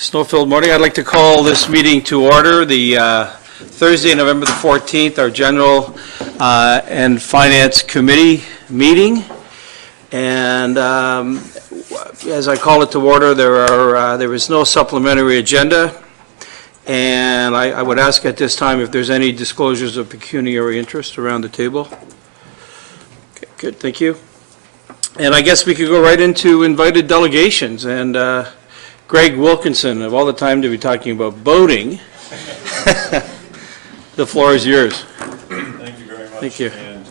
Snowfilled morning. I'd like to call this meeting to order. The Thursday, November the 14th, our General and Finance Committee meeting. And as I call it to order, there is no supplementary agenda. And I would ask at this time if there's any disclosures of pecuniary interest around the table. Okay, good, thank you. And I guess we could go right into invited delegations. And Greg Wilkinson, of all the time to be talking about boating, the floor is yours. Thank you very much. Thank you. And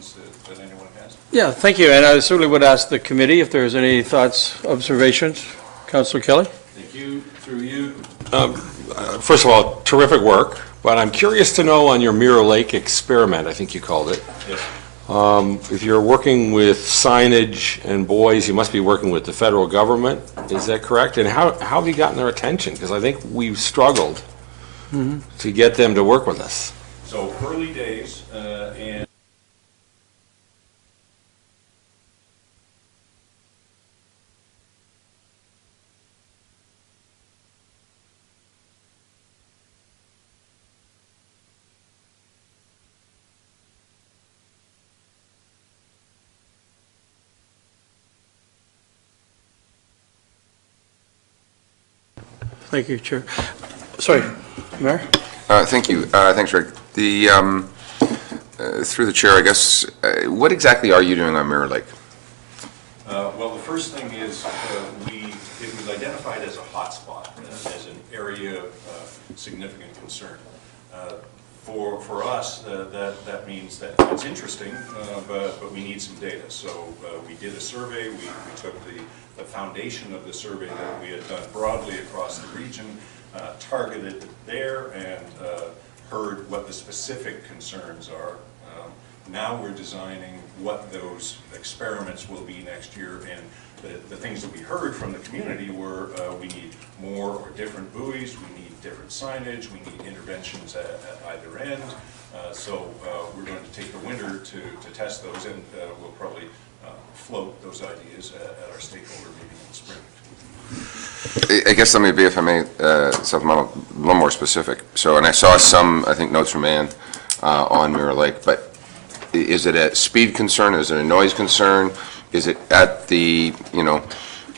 questions that anyone has? Yeah, thank you, and I certainly would ask the committee if there's any thoughts, observations. Councillor Kelly? Thank you. Through you. First of all, terrific work, but I'm curious to know on your Mirror Lake experiment, I think you called it, Yes. if you're working with signage and buoys, you must be working with the federal government, is that correct? And how have you gotten their attention? Because I think we've struggled to get them to work with us. So early days, and Thank you, Chair. Sorry, Mayor? Thank you. Thanks, Rick. Through the chair, I guess, what exactly are you doing on Mirror Lake? well, the first thing is it was identified as a hotspot, as an area of significant concern. For us, that means that it's interesting, but we need some data. So we did a survey. We took the foundation of the survey that we had done broadly across the region, targeted it there, and heard what the specific concerns are. Now we're designing what those experiments will be next year, and the things that we heard from the community were we need more or different buoys, we need different signage, we need interventions at either end. So we're going to take the winter to test those, and we'll probably float those ideas at our stakeholder meeting in the spring. I guess let me be, if I may, supplemental, a little more specific. So, and I saw some, I think, notes from Ann on Mirror Lake, but is it a speed concern? Is it a noise concern? Is it at the,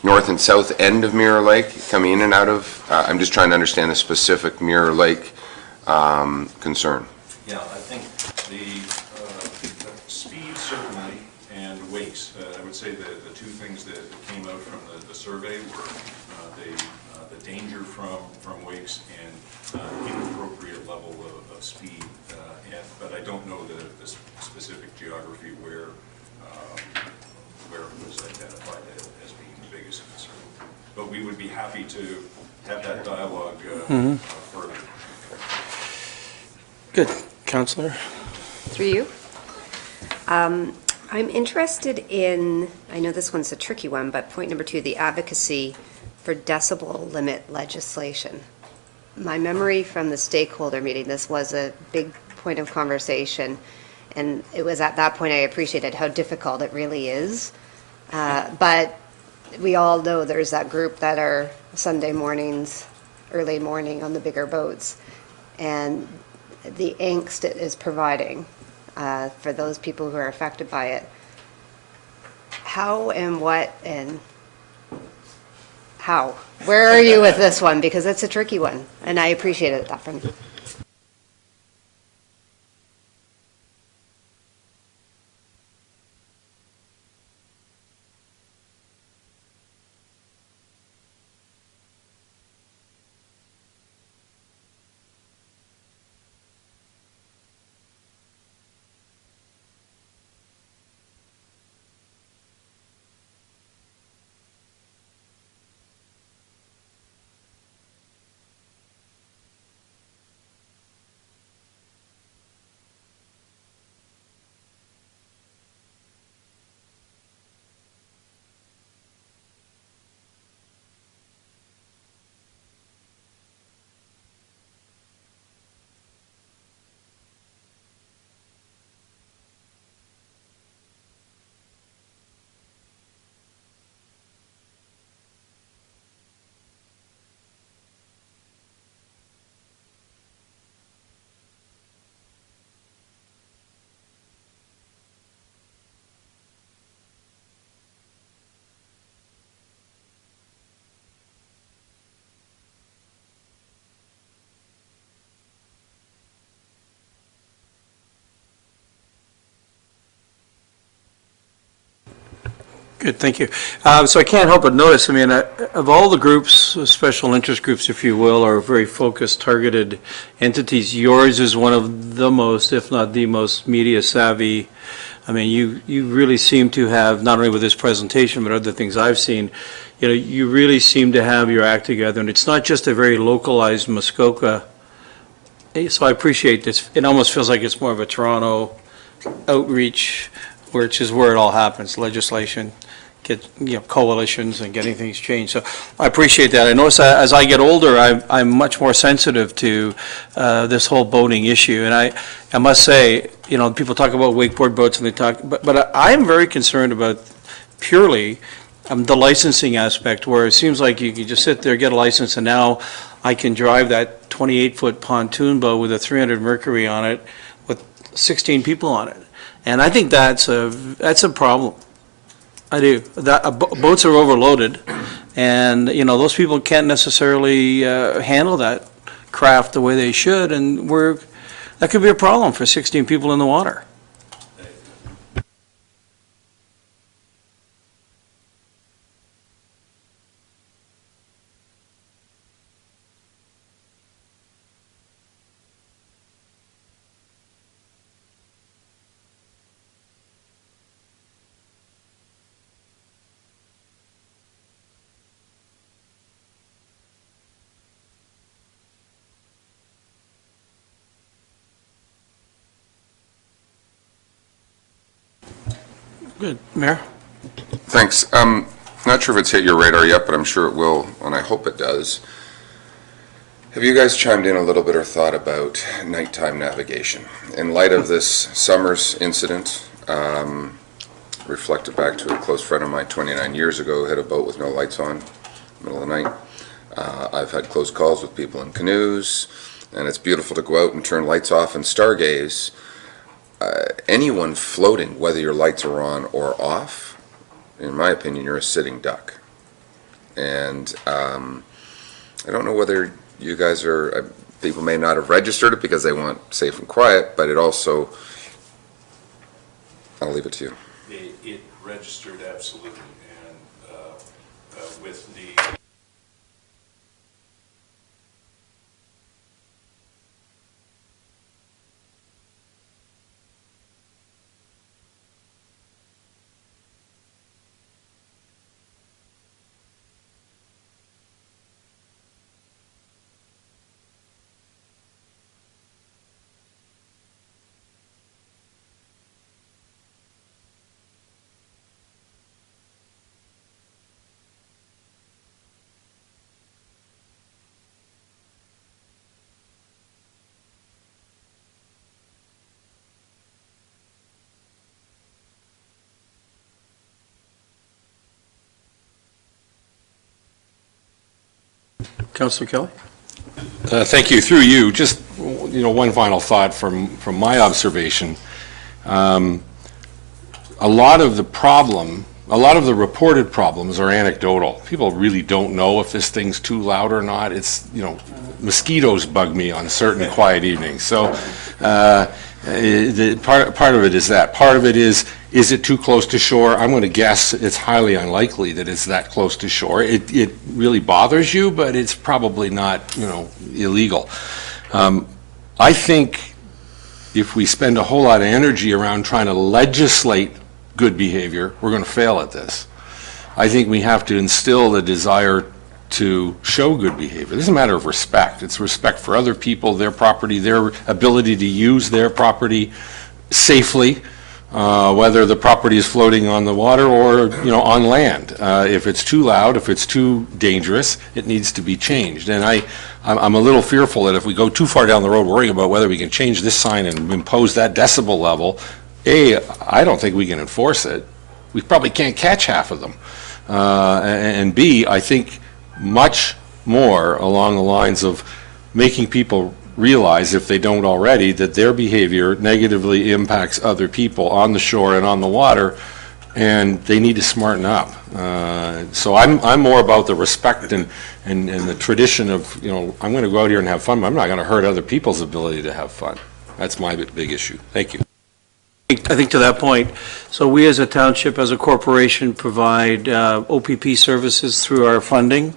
north and south end of Mirror Lake, coming in and out of? I'm just trying to understand the specific Mirror Lake concern. Yeah, I think the speed certainly, and wakes. I would say the two things that came out from the survey were the danger from wakes and inappropriate level of speed. But I don't know the specific geography where it was identified as being the biggest concern. But we would be happy to have that dialogue further. Good. Councillor? Through you. I'm interested in, I know this one's a tricky one, but point number 2, the advocacy for decibel limit legislation. My memory from the stakeholder meeting, this was a big point of conversation, and it was at that point I appreciated how difficult it really is. But we all know there's that group that are Sunday mornings, early morning on the bigger boats, and the angst it is providing for those people who are affected by it. How and what and how? Where are you with this one? Because it's a tricky one, and I appreciated that from you. Good, thank you. So I can't help but notice, I mean, of all the groups, special interest groups, if you will, or very focused, targeted entities, yours is one of the most, if not the most, media savvy I mean, you really seem to have, not only with this presentation, but other things I've seen, you really seem to have your act together, and it's not just a very localized Muskoka. So I appreciate this. It almost feels like it's more of a Toronto outreach, which is where it all happens, legislation, coalitions and getting things changed. So I appreciate that. I notice that as I get older, I'm much more sensitive to this whole boating issue. And I must say, people talk about wakeboard boats and they talk, but I am very concerned about purely the licensing aspect, where it seems like you can just sit there, get a license, and now I can drive that 28-foot pontoon boat with a 300 Mercury on it with 16 people on it. And I think that's a problem. I do. Boats are overloaded, and, those people can't necessarily handle that craft the way they should, and that could be a problem for 16 people in the water. Good. Mayor? Thanks. Not sure if it's hit your radar yet, but I'm sure it will, and I hope it does. Have you guys chimed in a little bit or thought about nighttime navigation? In light of this summer's incident, reflected back to a close friend of mine 29 years ago who had a boat with no lights on, middle of the night. I've had close calls with people in canoes, and it's beautiful to go out and turn lights off and stargaze. Anyone floating, whether your lights are on or off, in my opinion, you're a sitting duck. And I don't know whether you guys people may not have registered it because they want safe and quiet, but it also, I'll leave it to you. It registered absolutely, and with the Councilor Kelly? Thank you. Through you, just, one final thought from my observation. A lot of the reported problems are anecdotal. People really don't know if this thing's too loud or not. It's, mosquitoes bug me on certain quiet evenings. So part of it is that. Part of it is it too close to shore? I'm going to guess it's highly unlikely that it's that close to shore. It really bothers you, but it's probably not, illegal. I think if we spend a whole lot of energy around trying to legislate good behavior, we're going to fail at this. I think we have to instill the desire to show good behavior. This is a matter of respect. It's respect for other people, their property, their ability to use their property safely, whether the property is floating on the water or, on land. If it's too loud, if it's too dangerous, it needs to be changed. And I'm a little fearful that if we go too far down the road worrying about whether we can change this sign and impose that decibel level, I don't think we can enforce it. We probably can't catch half of them. And B, I think much more along the lines of making people realize, if they don't already, that their behavior negatively impacts other people on the shore and on the water, and they need to smarten up. So I'm more about the respect and the tradition of, I'm going to go out here and have fun, but I'm not going to hurt other people's ability to have fun. That's my big issue. Thank you. I think to that point, so we as a township, as a corporation, provide OPP services through our funding.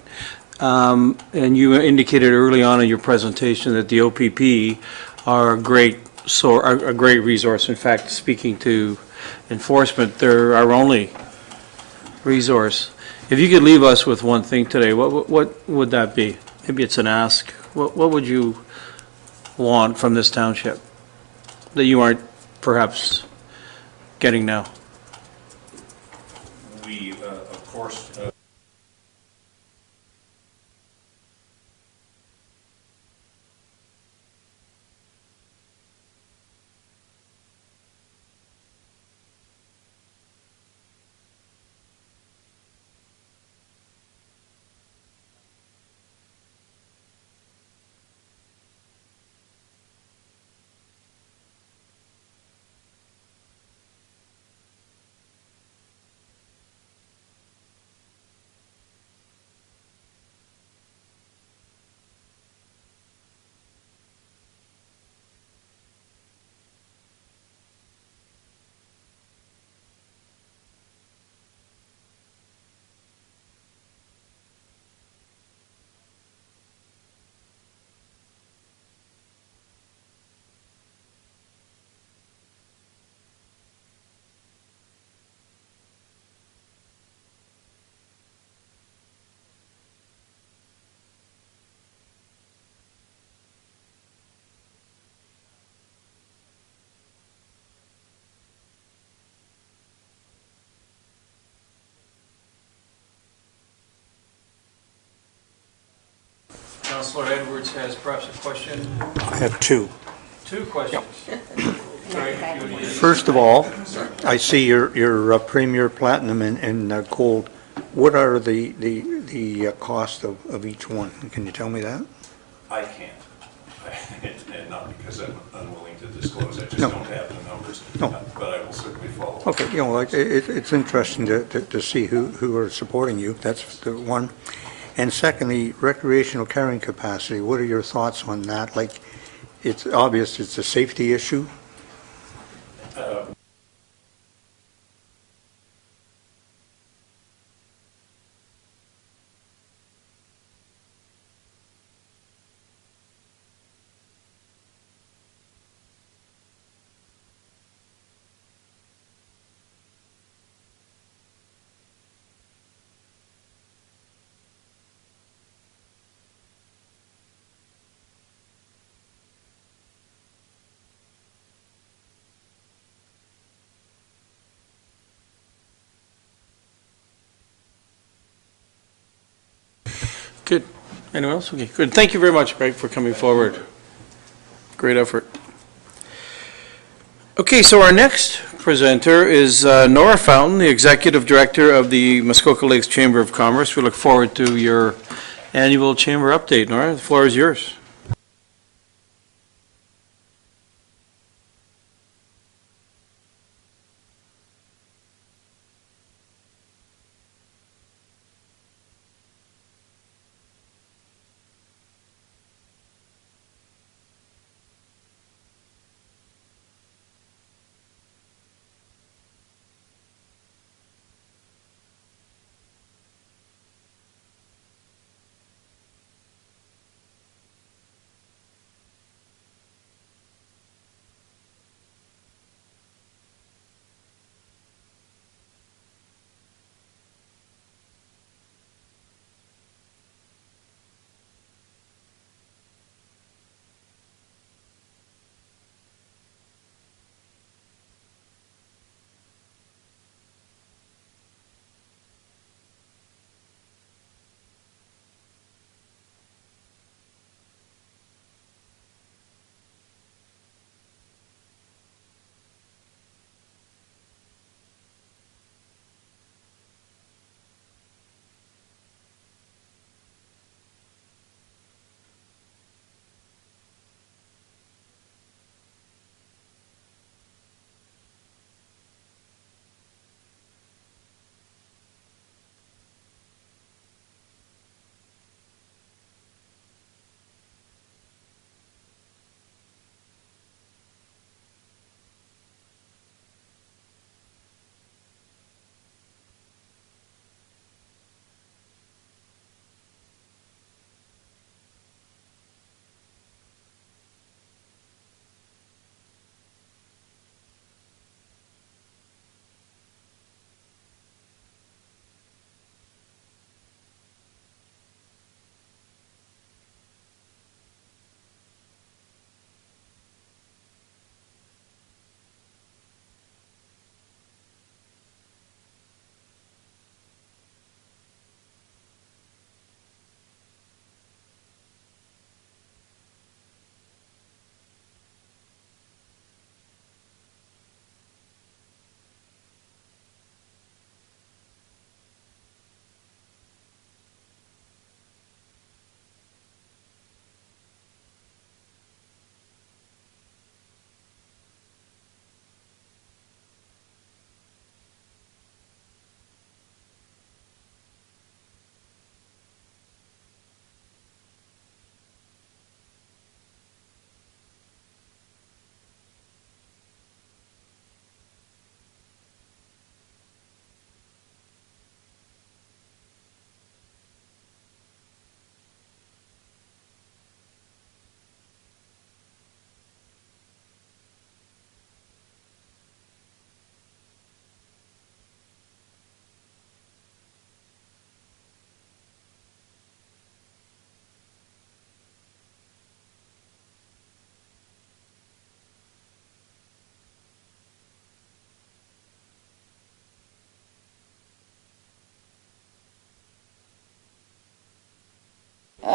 And you indicated early on in your presentation that the OPP are a great resource. In fact, speaking to enforcement. They're our only resource. If you could leave us with one thing today, what would that be? Maybe it's an ask. What would you want from this township that you aren't perhaps getting now? We, of course, Councilor Edwards has perhaps a question. I have two. Two questions. First of all, I see your Premier Platinum and Gold. What are the cost of each one? Can you tell me that? I can't. And not because I'm unwilling to disclose, I just No. don't have the numbers. No. But I will certainly follow up. Okay, like, it's interesting to see who are supporting you. That's the one. And secondly, recreational carrying capacity. What are your thoughts on that? Like, it's obvious it's a safety issue. Good. Anyone else? Okay, good. Thank you very much, Greg, for coming forward. Great effort. Okay, so our next presenter is Norah Fountain, the Executive Director of the Muskoka Lakes Chamber of Commerce. We look forward to your annual chamber update. Norah, the floor is yours.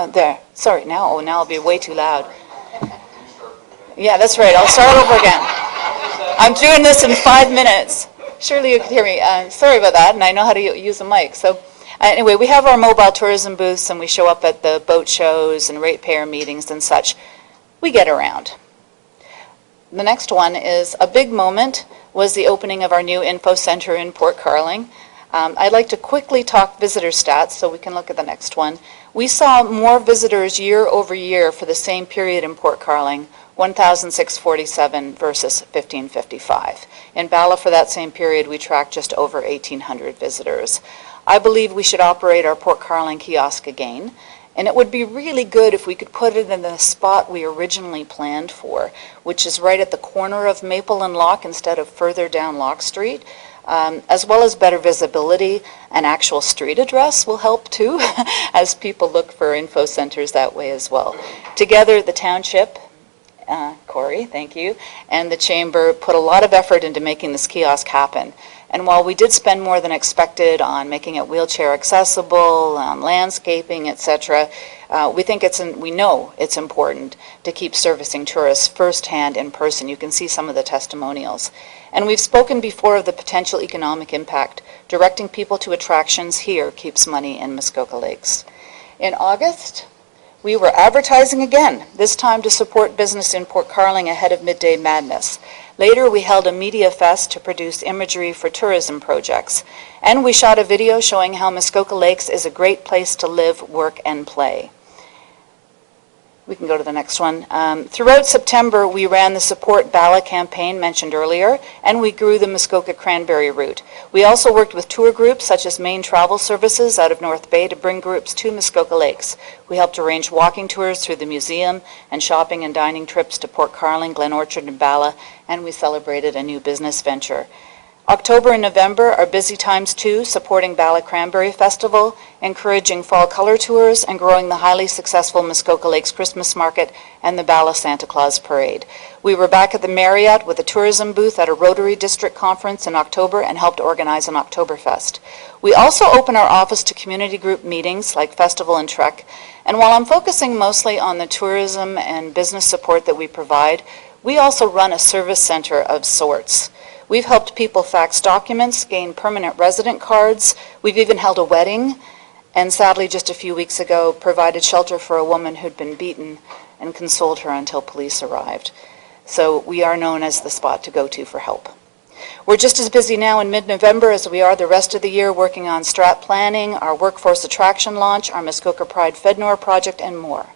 There, sorry, now I'll be way too loud. Yeah, that's right, I'll start over again. I'm doing this in 5 minutes. Surely you could hear me. Sorry about that, and I know how to use a mic. So anyway, we have our mobile tourism booths, and we show up at the boat shows and ratepayer meetings and such. We get around. The next one is a big moment was the opening of our new info center in Port Carling. I'd like to quickly talk visitor stats so we can look at the next one. We saw more visitors year over year for the same period in Port Carling, 1,647 versus 1,555. In Bala for that same period, we tracked just over 1,800 visitors. I believe we should operate our Port Carling kiosk again, and it would be really good if we could put it in the spot we originally planned for, which is right at the corner of Maple and Lock instead of further down Lock Street. As well as better visibility, an actual street address will help too, as people look for info centers that way as well. Together, the township, Corey, thank you, and the chamber put a lot of effort into making this kiosk happen. And while we did spend more than expected on making it wheelchair accessible, on landscaping, etc., we know it's important to keep servicing tourists firsthand in person. You can see some of the testimonials. And we've spoken before of the potential economic impact. Directing people to attractions here keeps money in Muskoka Lakes. In August, we were advertising again, this time to support business in Port Carling ahead of Midday Madness. Later, we held a media fest to produce imagery for tourism projects. And we shot a video showing how Muskoka Lakes is a great place to live, work, and play. We can go to the next one. Throughout September, we ran the Support Bala campaign mentioned earlier, and we grew the Muskoka Cranberry route. We also worked with tour groups such as Maine Travel Services out of North Bay to bring groups to Muskoka Lakes. We helped arrange walking tours through the museum and shopping and dining trips to Port Carling, Glen Orchard, and Bala, and we celebrated a new business venture. October and November are busy times too, supporting Bala Cranberry Festival, encouraging fall color tours, and growing the highly successful Muskoka Lakes Christmas Market and the Bala Santa Claus Parade. We were back at the Marriott with a tourism booth at a Rotary District conference in October and helped organize an Oktoberfest. We also open our office to community group meetings like Festival and Trek, and while I'm focusing mostly on the tourism and business support that we provide, we also run a service center of sorts. We've helped people fax documents, gain permanent resident cards. We've even held a wedding, and sadly, just a few weeks ago, provided shelter for a woman who'd been beaten and consoled her until police arrived. So we are known as the spot to go to for help. We're just as busy now in mid-November as we are the rest of the year working on strat planning, our workforce attraction launch, our Muskoka Pride FedNor project, and more.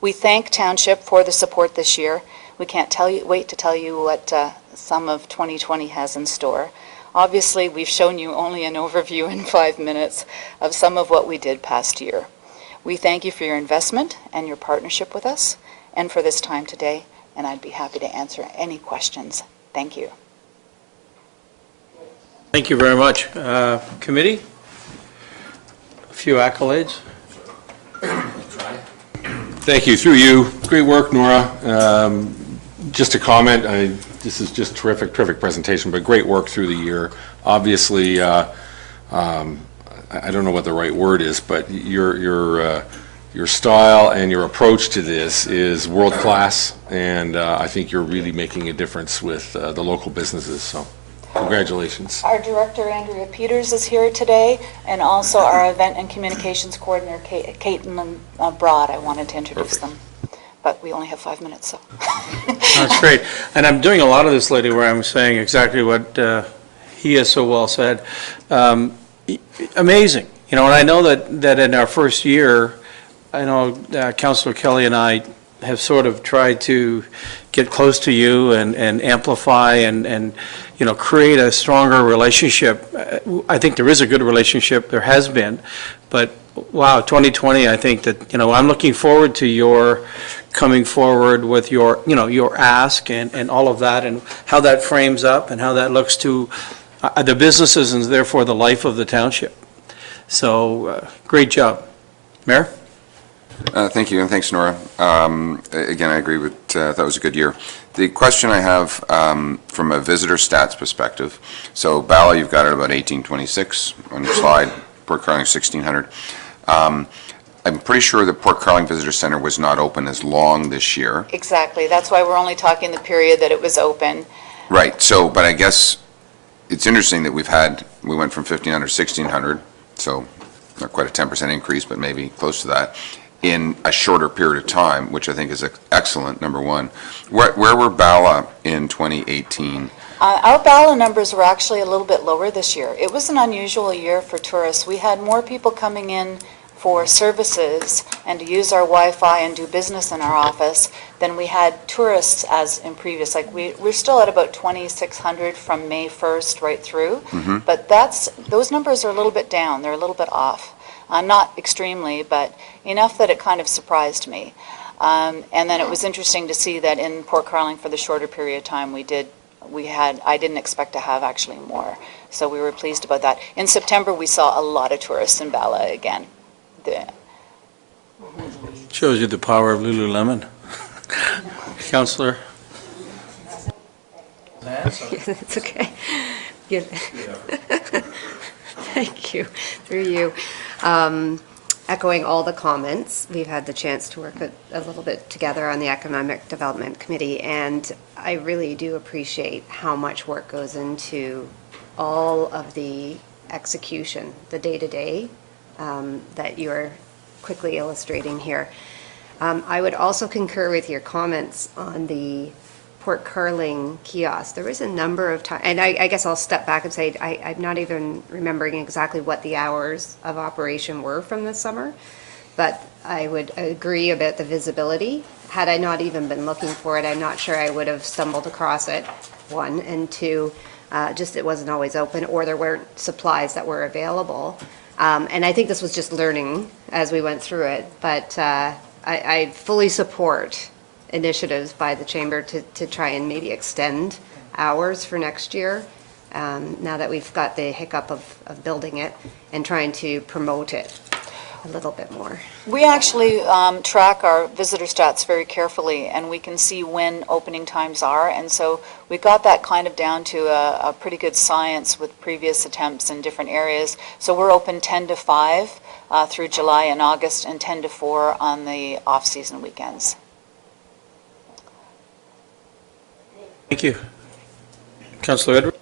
We thank Township for the support this year. We can't wait to tell you what some of 2020 has in store. Obviously, we've shown you only an overview in 5 minutes of some of what we did past year. We thank you for your investment and your partnership with us and for this time today, and I'd be happy to answer any questions. Thank you. Thank you very much. Committee? A few accolades. Thank you. Through you. Great work, Norah. Just a comment. This is just terrific presentation, but great work through the year. Obviously, I don't know what the right word is, but your style and your approach to this is world class, and I think you're really making a difference with the local businesses. So, congratulations. Our director, Andrea Peters, is here today, and also our event and communications coordinator, Caitlin Broad. I wanted to introduce them, but we only have 5 minutes, so. That's great. And I'm doing a lot of this lately where I'm saying exactly what he has so well said. Amazing. You know, and I know that in our first year, I know Councilor Kelly and I have sort of tried to get close to you and amplify and you know, create a stronger relationship. I think there is a good relationship, there has been, but wow, 2020, I think that, you know, I'm looking forward to your coming forward with your, you know, your ask and all of that and how that frames up and how that looks to the businesses and therefore the life of the township. So, great job. Mayor? Thank you, and thanks, Norah. Again, I agree with, that was a good year. The question I have from a visitor stats perspective, so Bala, you've got it about 1826 on your slide, Port Carling 1600. I'm pretty sure the Port Carling Visitor Center was not open as long this year. Exactly. That's why we're only talking the period that it was open. Right, so, but I guess it's interesting that we went from 1,500 to 1,600, so not quite a 10% increase, but maybe close to that, in a shorter period of time, which I think is excellent, number one. Where were Bala in 2018? Our Bala numbers were actually a little bit lower this year. It was an unusual year for tourists. We had more people coming in for services and to use our Wi-Fi and do business in our office than we had tourists as in previous. Like we're still at about 2,600 from May 1st right through, but those numbers are a little bit down. They're a little bit off. Not extremely, but enough that it kind of surprised me. And then it was interesting to see that in Port Carling for the shorter period of time I didn't expect to have actually more. So we were pleased about that. In September, we saw a lot of tourists in Bala again. Shows you the power of Lululemon. Counselor? It's okay. Good. Thank you, through you. Echoing all the comments, we've had the chance to work a little bit together on the Economic Development Committee, and I really do appreciate how much work goes into all of the execution, the day-to-day, that you're quickly illustrating here. I would also concur with your comments on the Port Carling kiosk. There was a number of times, and I guess I'll step back and say I'm not even remembering exactly what the hours of operation were from this summer, but I would agree about the visibility. Had I not even been looking for it, I'm not sure I would have stumbled across it, one, and two, just it wasn't always open, or there weren't supplies that were available. And I think this was just learning as we went through it, but I fully support initiatives by the Chamber to try and maybe extend hours for next year, now that we've got the hiccup of building it, and trying to promote it a little bit more. We actually track our visitor stats very carefully, and we can see when opening times are, and so we got that kind of down to a pretty good science with previous attempts in different areas. So we're open 10 to 5 through July and August, and 10 to 4 on the off-season weekends. Thank you. Councillor Edwards?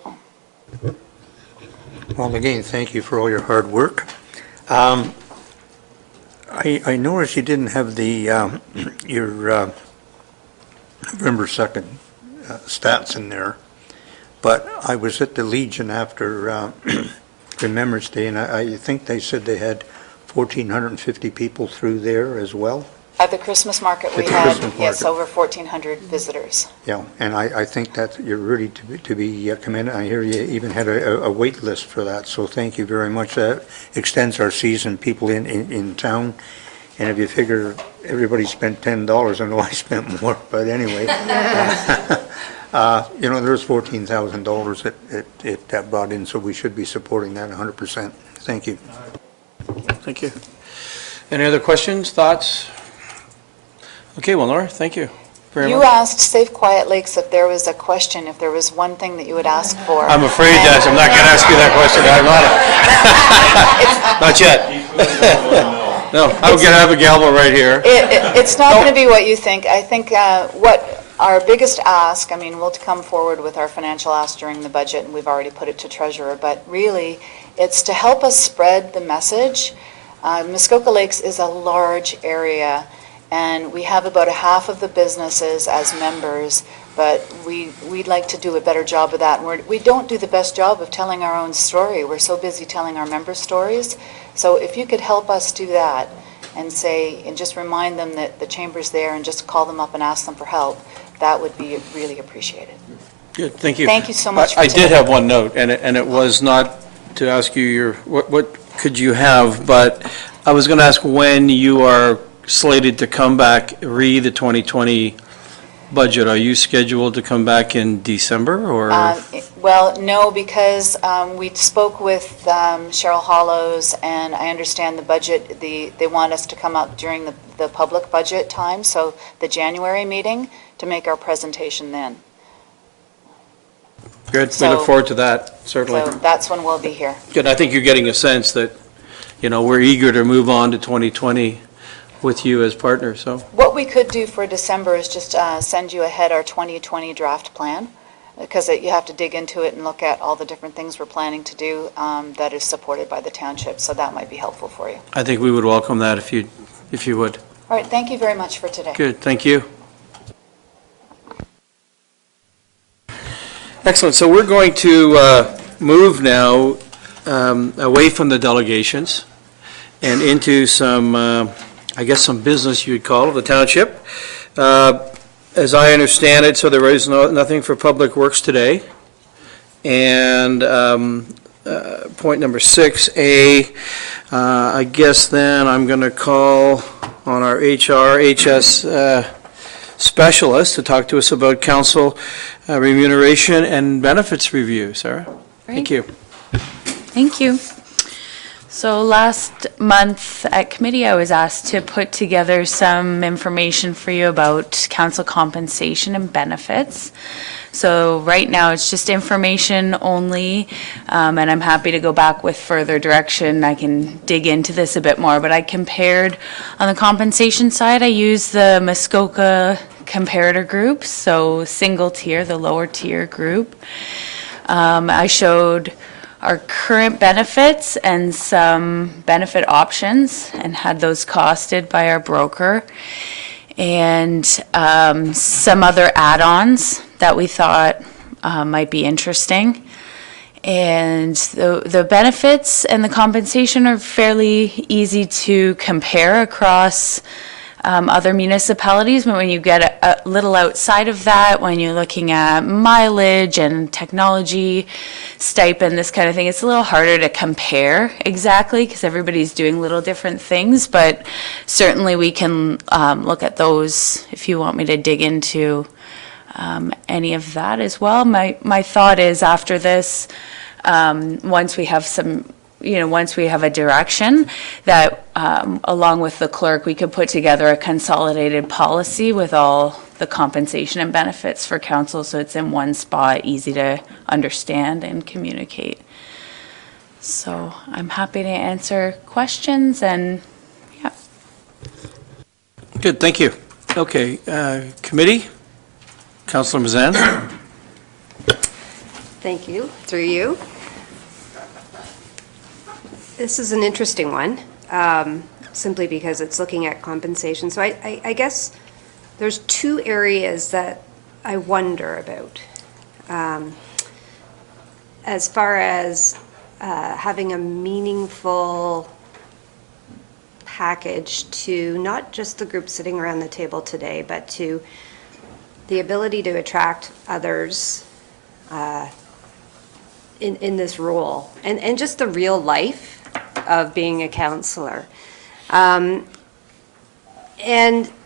Well, again, thank you for all your hard work. I noticed you didn't have the, your November 2nd stats in there, but I was at the Legion after Remembrance Day, and I think they said they had 1,450 people through there as well. At the Christmas market, we At the had, Christmas yes, market. over 1,400 visitors. Yeah, and I think that you're really to be commended. I hear you even had a wait list for that, so thank you very much. That extends our season, people in town, and if you figure everybody spent $10, I know I spent more, but anyway. You know, there's $14,000 that brought in, so we should be supporting that 100%. Thank you. Thank you. Any other questions, thoughts? Okay, well, Norah, thank you very You much. asked Safe Quiet Lakes if there was a question, if there was one thing that you would ask for. I'm afraid that I'm not going to ask you that question. I'm not. Not yet. No, I'm going to have a gavel right here. It's not going to be what you think. I think what our biggest ask, I mean, we'll come forward with our financial ask during the budget, and we've already put it to treasurer, but really, it's to help us spread the message. Muskoka Lakes is a large area, and we have about a half of the businesses as members, but we'd like to do a better job of that. And we don't do the best job of telling our own story. We're so busy telling our members' stories. So if you could help us do that and say, and just remind them that the Chamber's there and just call them up and ask them for help, that would be really appreciated. Good, thank you. Thank you so much for I did today. have one note, and it was not to ask you what could you have, but I was going to ask when you are slated to come back, the 2020 budget. Are you scheduled to come back in December, or? Well, no, because we spoke with Cheryl Hollows, and I understand the budget, they want us to come up during the public budget time, so the January meeting, to make our presentation then. Good, we so- look forward to that, certainly. So that's when we'll be here. Good, I think you're getting a sense that, you know, we're eager to move on to 2020 with you as partners, so. What we could do for December is just send you ahead our 2020 draft plan, because you have to dig into it and look at all the different things we're planning to do that is supported by the township, so that might be helpful for you. I think we would welcome that if you would. All right, thank you very much for today. Good, thank you. Excellent, so we're going to move now away from the delegations and into some, I guess some business you'd call the township. As I understand it, so there is nothing for Public Works today. And point number 6A, I guess then I'm going to call on our HS specialist to talk to us about council remuneration and benefits review. Sarah? Thank you. Thank you. So last month at committee, I was asked to put together some information for you about council compensation and benefits. So right now, it's just information only, and I'm happy to go back with further direction. I can dig into this a bit more, but I compared, on the compensation side, I used the Muskoka comparator group, so single tier, the lower tier group. I showed our current benefits and some benefit options and had those costed by our broker, and some other add-ons that we thought might be interesting. And the benefits and the compensation are fairly easy to compare across other municipalities, but when you get a little outside of that, when you're looking at mileage and technology, stipend, this kind of thing, it's a little harder to compare exactly because everybody's doing little different things, but certainly we can look at those if you want me to dig into any of that as well. My thought is after this, once we have some, once we have a direction, that along with the clerk, we could put together a consolidated policy with all the compensation and benefits for council, so it's in one spot, easy to understand and communicate. So I'm happy to answer questions, and yeah. Good, thank you. Okay, committee, Councilor Mazan. Thank you, through you. This is an interesting one, simply because it's looking at compensation. So I guess there's two areas that I wonder about. As far as having a meaningful package to not just the group sitting around the table today, but to the ability to attract others in this role, and just the real life of being a counselor. And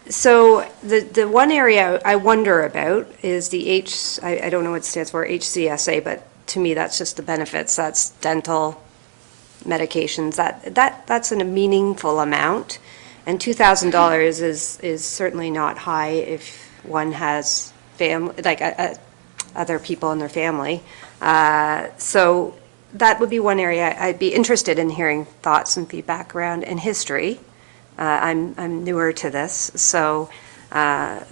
so the one area I wonder about is the I don't know what it stands for, HCSA, but to me that's just the benefits. That's dental, medications, that's a meaningful amount. And $2,000 is certainly not high if one has family, like other people in their family. So that would be one area I'd be interested in hearing thoughts and feedback around, and history. I'm newer to this, so, but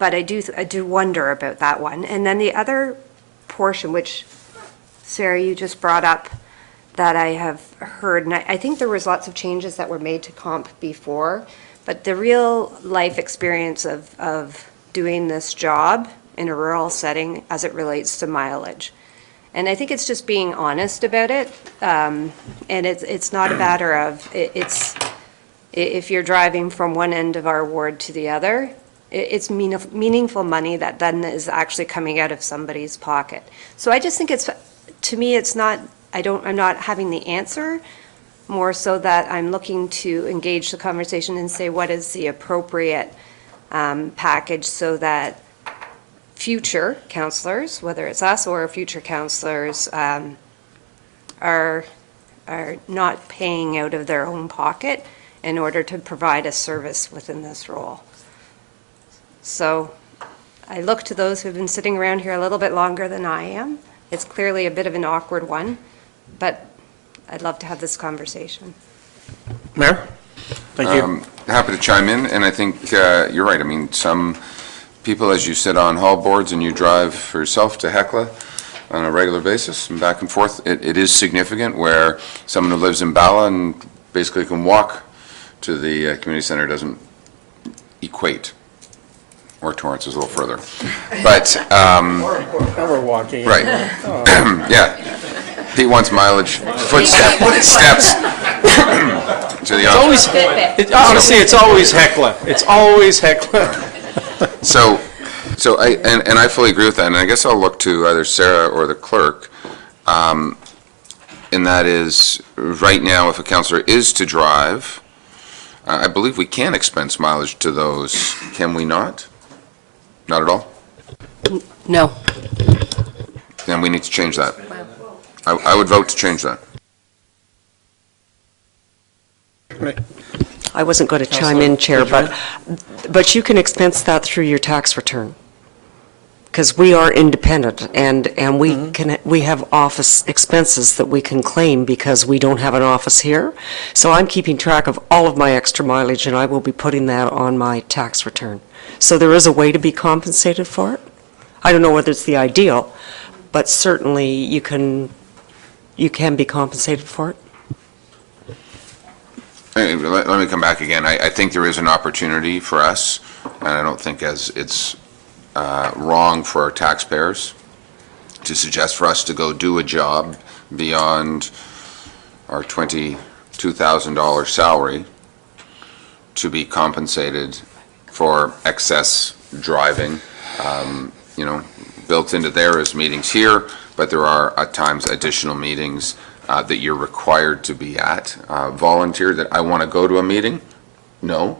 I do wonder about that one. And then the other portion, which Sarah, you just brought up, that I have heard, and I think there was lots of changes that were made to comp before, but the real life experience of doing this job in a rural setting as it relates to mileage. And I think it's just being honest about it, and it's not a matter of, if you're driving from one end of our ward to the other, it's meaningful money that then is actually coming out of somebody's pocket. So I just think to me, it's not, I'm not having the answer, more so that I'm looking to engage the conversation and say what is the appropriate package so that future counselors, whether it's us or future counselors, are not paying out of their own pocket in order to provide a service within this role. So I look to those who've been sitting around here a little bit longer than I am. It's clearly a bit of an awkward one, but I'd love to have this conversation. Mayor? Thank you. happy to chime in, and I think you're right. I mean, some people, as you sit on hall boards and you drive for yourself to Hecla on a regular basis and back and forth, it is significant where someone who lives in Bala and basically can walk to the community center doesn't equate. Or Torrance is a little further. But, We're walking. right. Yeah. He wants mileage, steps to the office. Honestly, it's always Hecla. It's always Hecla. So I fully agree with that, and I guess I'll look to either Sarah or the clerk. And that is, right now, if a counselor is to drive, I believe we can expense mileage to those, can we not? Not at all? No. Then we need to change that. I would vote to change that. I wasn't going to chime in, Chair, but you can expense that through your tax return. Because we are independent, and we have office expenses that we can claim because we don't have an office here. So I'm keeping track of all of my extra mileage, and I will be putting that on my tax return. So there is a way to be compensated for it. I don't know whether it's the ideal, but certainly you can be compensated for it. Let me come back again. I think there is an opportunity for us, and I don't think it's wrong for our taxpayers to suggest for us to go do a job beyond our $22,000 salary to be compensated for excess driving. Built into there is meetings here, but there are at times additional meetings that you're required to be at. Volunteer that I want to go to a meeting? No,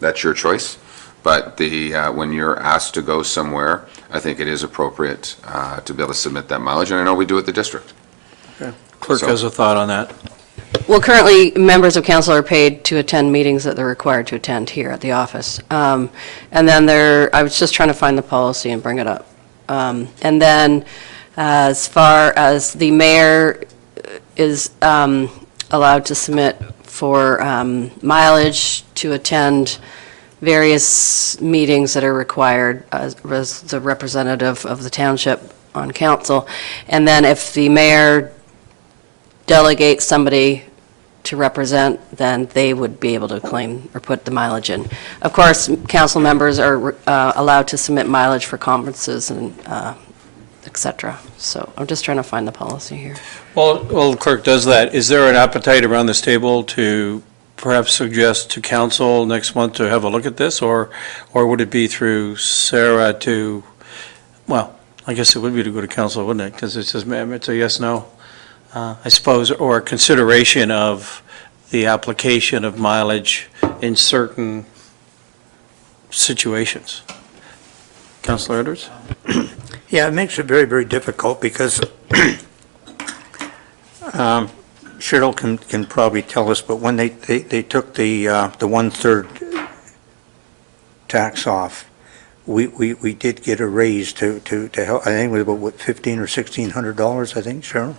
that's your choice. But when you're asked to go somewhere, I think it is appropriate to be able to submit that mileage, and I know we do at the district. Clerk has a thought on that. Well, currently, members of council are paid to attend meetings that they're required to attend here at the office. And then I was just trying to find the policy and bring it up. And then, as far as the mayor is allowed to submit for mileage to attend various meetings that are required as the representative of the township on council. And then if the mayor delegates somebody to represent, then they would be able to claim or put the mileage in. Of course, council members are allowed to submit mileage for conferences and et cetera. So I'm just trying to find the policy here. Well, the clerk does that. Is there an appetite around this table to perhaps suggest to council next month to have a look at this, or would it be through Sarah to, well, I guess it would be to go to council, wouldn't it? Because it's a yes, no, I suppose, or consideration of the application of mileage in certain situations. Councilor Edwards? Yeah, it makes it very, very difficult because Cheryl can probably tell us, but when they took the 1/3 tax off, we did get a raise to help. I think it was about what, $1,500 or $1,600, I think, Cheryl,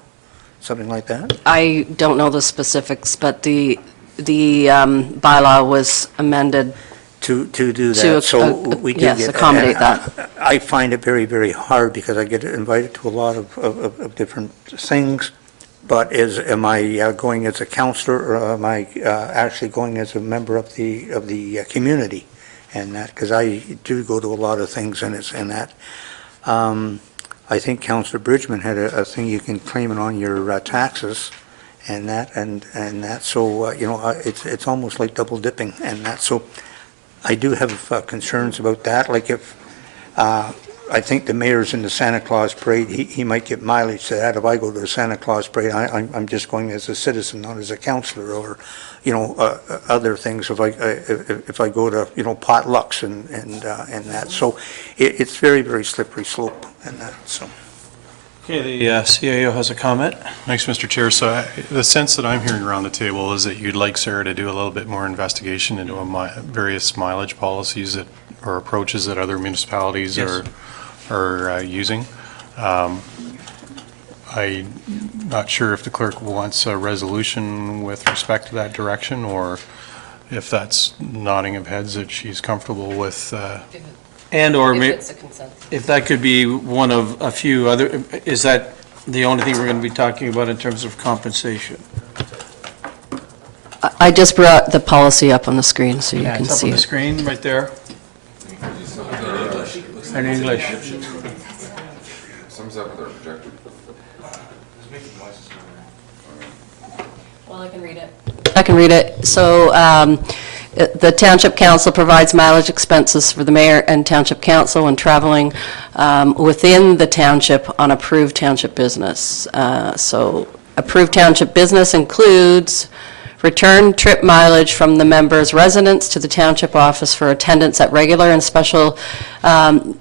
something like that. I don't know the specifics, but the bylaw was amended To do to, that, so we did yes, get. accommodate that. I find it very, very hard because I get invited to a lot of different things, but am I going as a counselor, or am I actually going as a member of the community? And that, because I do go to a lot of things and it's in that. I think Councillor Bridgman had a thing you can claim it on your taxes and that, so, it's almost like double dipping and that, so I do have concerns about that, like if, I think the mayor's in the Santa Claus parade, he might get mileage to that. If I go to the Santa Claus parade, I'm just going as a citizen, not as a counselor, or, other things, if I go to, potlucks and that, so it's very, very slippery slope and that, so. Okay, the CAO has a comment. Thanks, Mr. Chair. So the sense that I'm hearing around the table is that you'd like Sarah to do a little bit more investigation into various mileage policies that, or approaches that other municipalities Yes. are using. I'm not sure if the clerk wants a resolution with respect to that direction, or if that's nodding of heads, that she's comfortable with, And/or If it's a consensus. if that could be one of a few other, is that the only thing we're going to be talking about in terms of compensation? I just brought the policy up on the screen so you Yeah, can it's up see on the it. screen, right there. In English. Sums up with our projected. Well, I can read it. I can read it. So the Township Council provides mileage expenses for the mayor and Township Council when traveling within the township on approved township business. So approved township business includes return trip mileage from the member's residence to the township office for attendance at regular and special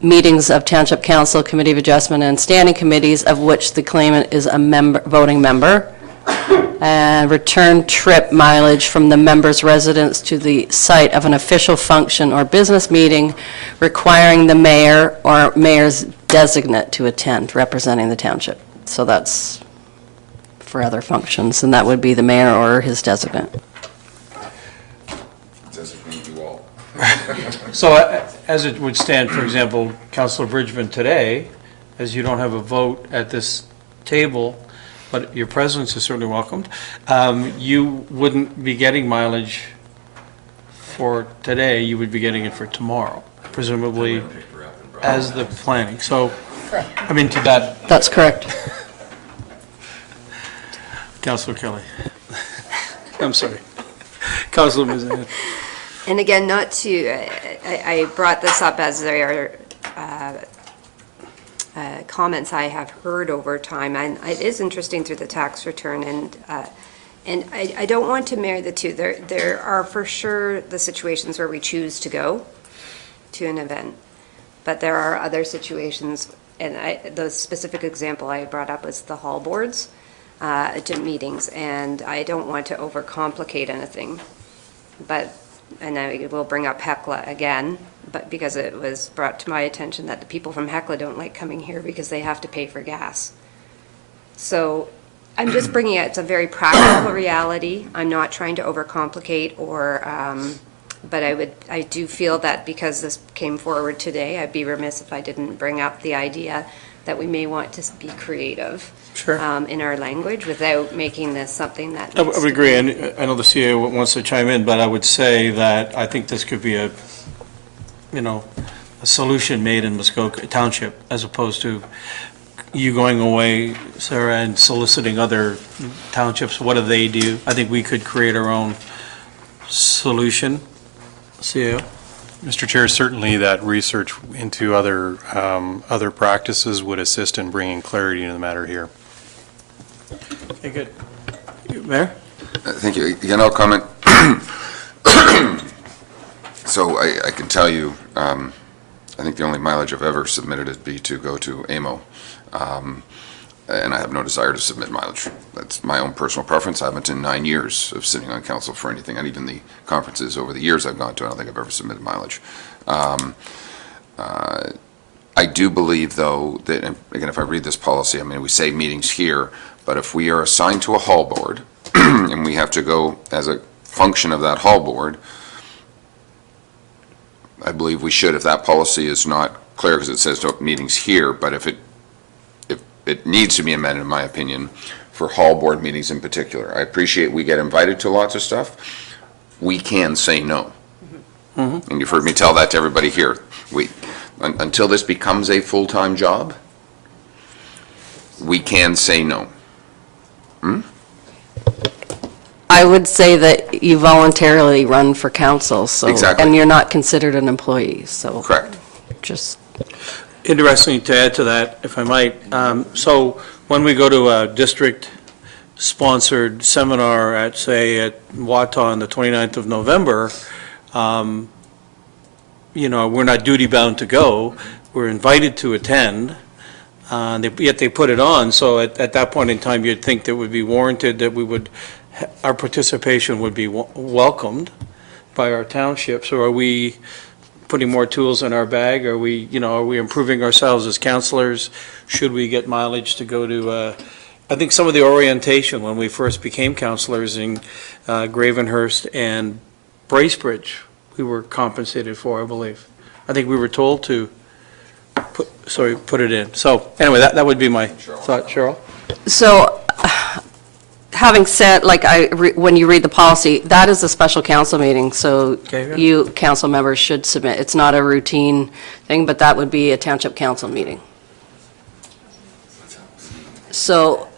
meetings of Township Council, Committee of Adjustment, and standing committees of which the claimant is a voting member. And return trip mileage from the member's residence to the site of an official function or business meeting requiring the mayor or mayor's designate to attend, representing the township. So that's for other functions, and that would be the mayor or his designate. Designate you all. So as it would stand, for example, Councilor Bridgman today, as you don't have a vote at this table, but your presence is certainly welcomed, you wouldn't be getting mileage for today, you would be getting it for tomorrow, presumably as the planning. So, I mean, to that, That's correct. Councilor Kelly. I'm sorry. Councilor Mazan. And again, not to, I brought this up as there are comments I have heard over time, and it is interesting through the tax return, and I don't want to marry the two. There are for sure the situations where we choose to go to an event, but there are other situations, and the specific example I brought up was the hall boards to meetings, and I don't want to overcomplicate anything, but, and I will bring up Hecla again, but because it was brought to my attention that the people from Hecla don't like coming here because they have to pay for gas. So I'm just bringing it, it's a very practical reality. I'm not trying to overcomplicate or, but I do feel that because this came forward today, I'd be remiss if I didn't bring up the idea that we may want to be creative Sure. in our language without making this something that I needs would to agree, be- and I know the CAO wants to chime in, but I would say that I think this could be a solution made in Muskoka Township, as opposed to you going away, Sarah, and soliciting other townships. What do they do? I think we could create our own solution. CAO? Mr. Chair, certainly that research into other practices would assist in bringing clarity to the matter here. Okay, good. Mayor? Thank you. Again, I'll comment. So I can tell you, I think the only mileage I've ever submitted would be to go to AMO. And I have no desire to submit mileage. That's my own personal preference. I haven't in 9 years of sitting on council for anything, and even the conferences over the years I've gone to, I don't think I've ever submitted mileage. I do believe, though, that, and again, if I read this policy, I mean, we say meetings here, but if we are assigned to a hall board, and we have to go as a function of that hall board, I believe we should, if that policy is not clear, because it says meetings here, but if it needs to be amended, in my opinion, for hall board meetings in particular. I appreciate we get invited to lots of stuff. We can say no. And you've heard me tell that to everybody here. Until this becomes a full-time job, we can say no. I would say that you voluntarily run for council, so. Exactly. And you're not considered an employee, so. Correct. Just, Interesting to add to that, if I might. So when we go to a district-sponsored seminar at, say, at Wata on the 29th of November, we're not duty-bound to go. We're invited to attend, yet they put it on. So at that point in time, you'd think that it would be warranted that our participation would be welcomed by our townships. Or are we putting more tools in our bag? Are we improving ourselves as counselors? Should we get mileage to go to, I think some of the orientation when we first became counselors in Gravenhurst and Bracebridge, we were compensated for, I believe. I think we were told to put it in. So anyway, that would be my thought. Cheryl? So, having said, like, when you read the policy, that is a special council meeting, so Okay, yeah. you, council members, should submit. It's not a routine thing, but that would be a township council meeting. So,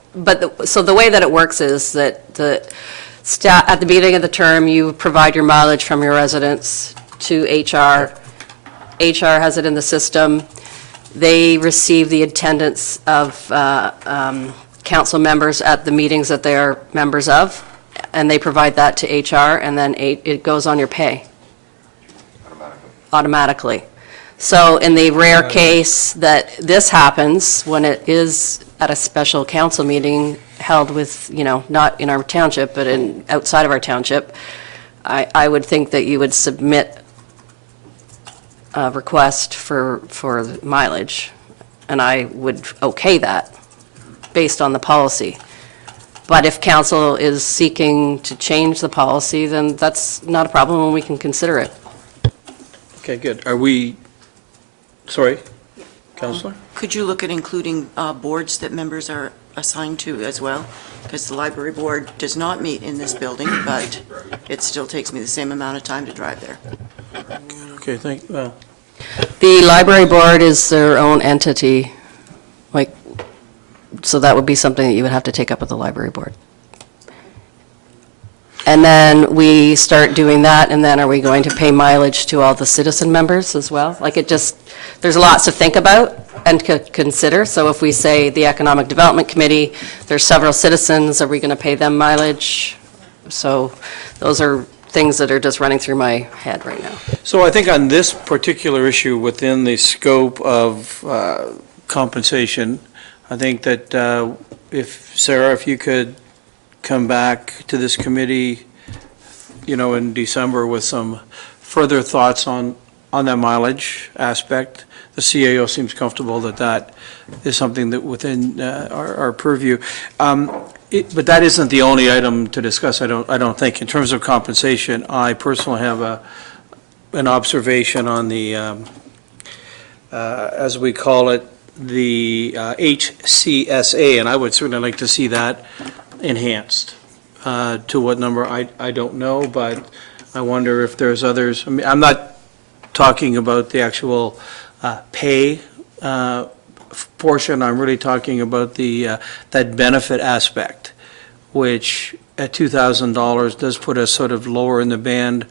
so the way that it works is that at the beginning of the term, you provide your mileage from your residence to HR. HR has it in the system. They receive the attendance of council members at the meetings that they are members of, and they provide that to HR, and then it goes on your pay. Automatically. So in the rare case that this happens, when it is at a special council meeting held with, not in our township, but outside of our township, I would think that you would submit a request for mileage, and I would okay that based on the policy. But if council is seeking to change the policy, then that's not a problem, and we can consider it. Okay, good. Are we, sorry, Counselor? Could you look at including boards that members are assigned to as well? Because the library board does not meet in this building, but it still takes me the same amount of time to drive there. Okay, The library board is their own entity, so that would be something that you would have to take up with the library board. And then we start doing that, and then are we going to pay mileage to all the citizen members as well? There's lots to think about and consider. So if we say the Economic Development Committee, there's several citizens, are we going to pay them mileage? So those are things that are just running through my head right now. So I think on this particular issue, within the scope of compensation, I think that Sarah, if you could come back to this committee, in December with some further thoughts on that mileage aspect. The CAO seems comfortable that is something that within our purview. But that isn't the only item to discuss, I don't think. In terms of compensation, I personally have an observation on the, as we call it, the HCSA, and I would certainly like to see that enhanced. To what number, I don't know, but I wonder if there's others. I mean, I'm not talking about the actual pay portion. I'm really talking about that benefit aspect, which at $2,000 does put us sort of lower in the band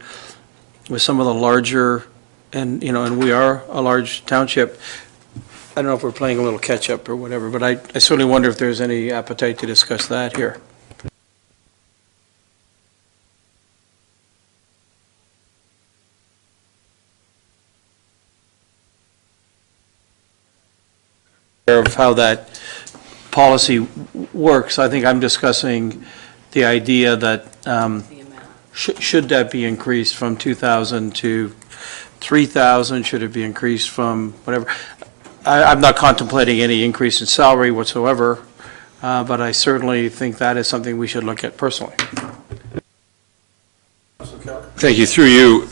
with some of the larger, and we are a large township. I don't know if we're playing a little catch-up or whatever, but I certainly wonder if there's any appetite to discuss that here. Of how that policy works. I think I'm discussing the idea that should that be increased from 2,000 to 3,000? Should it be increased from whatever? I'm not contemplating any increase in salary whatsoever, but I certainly think that is something we should look at personally. Thank you. Through you,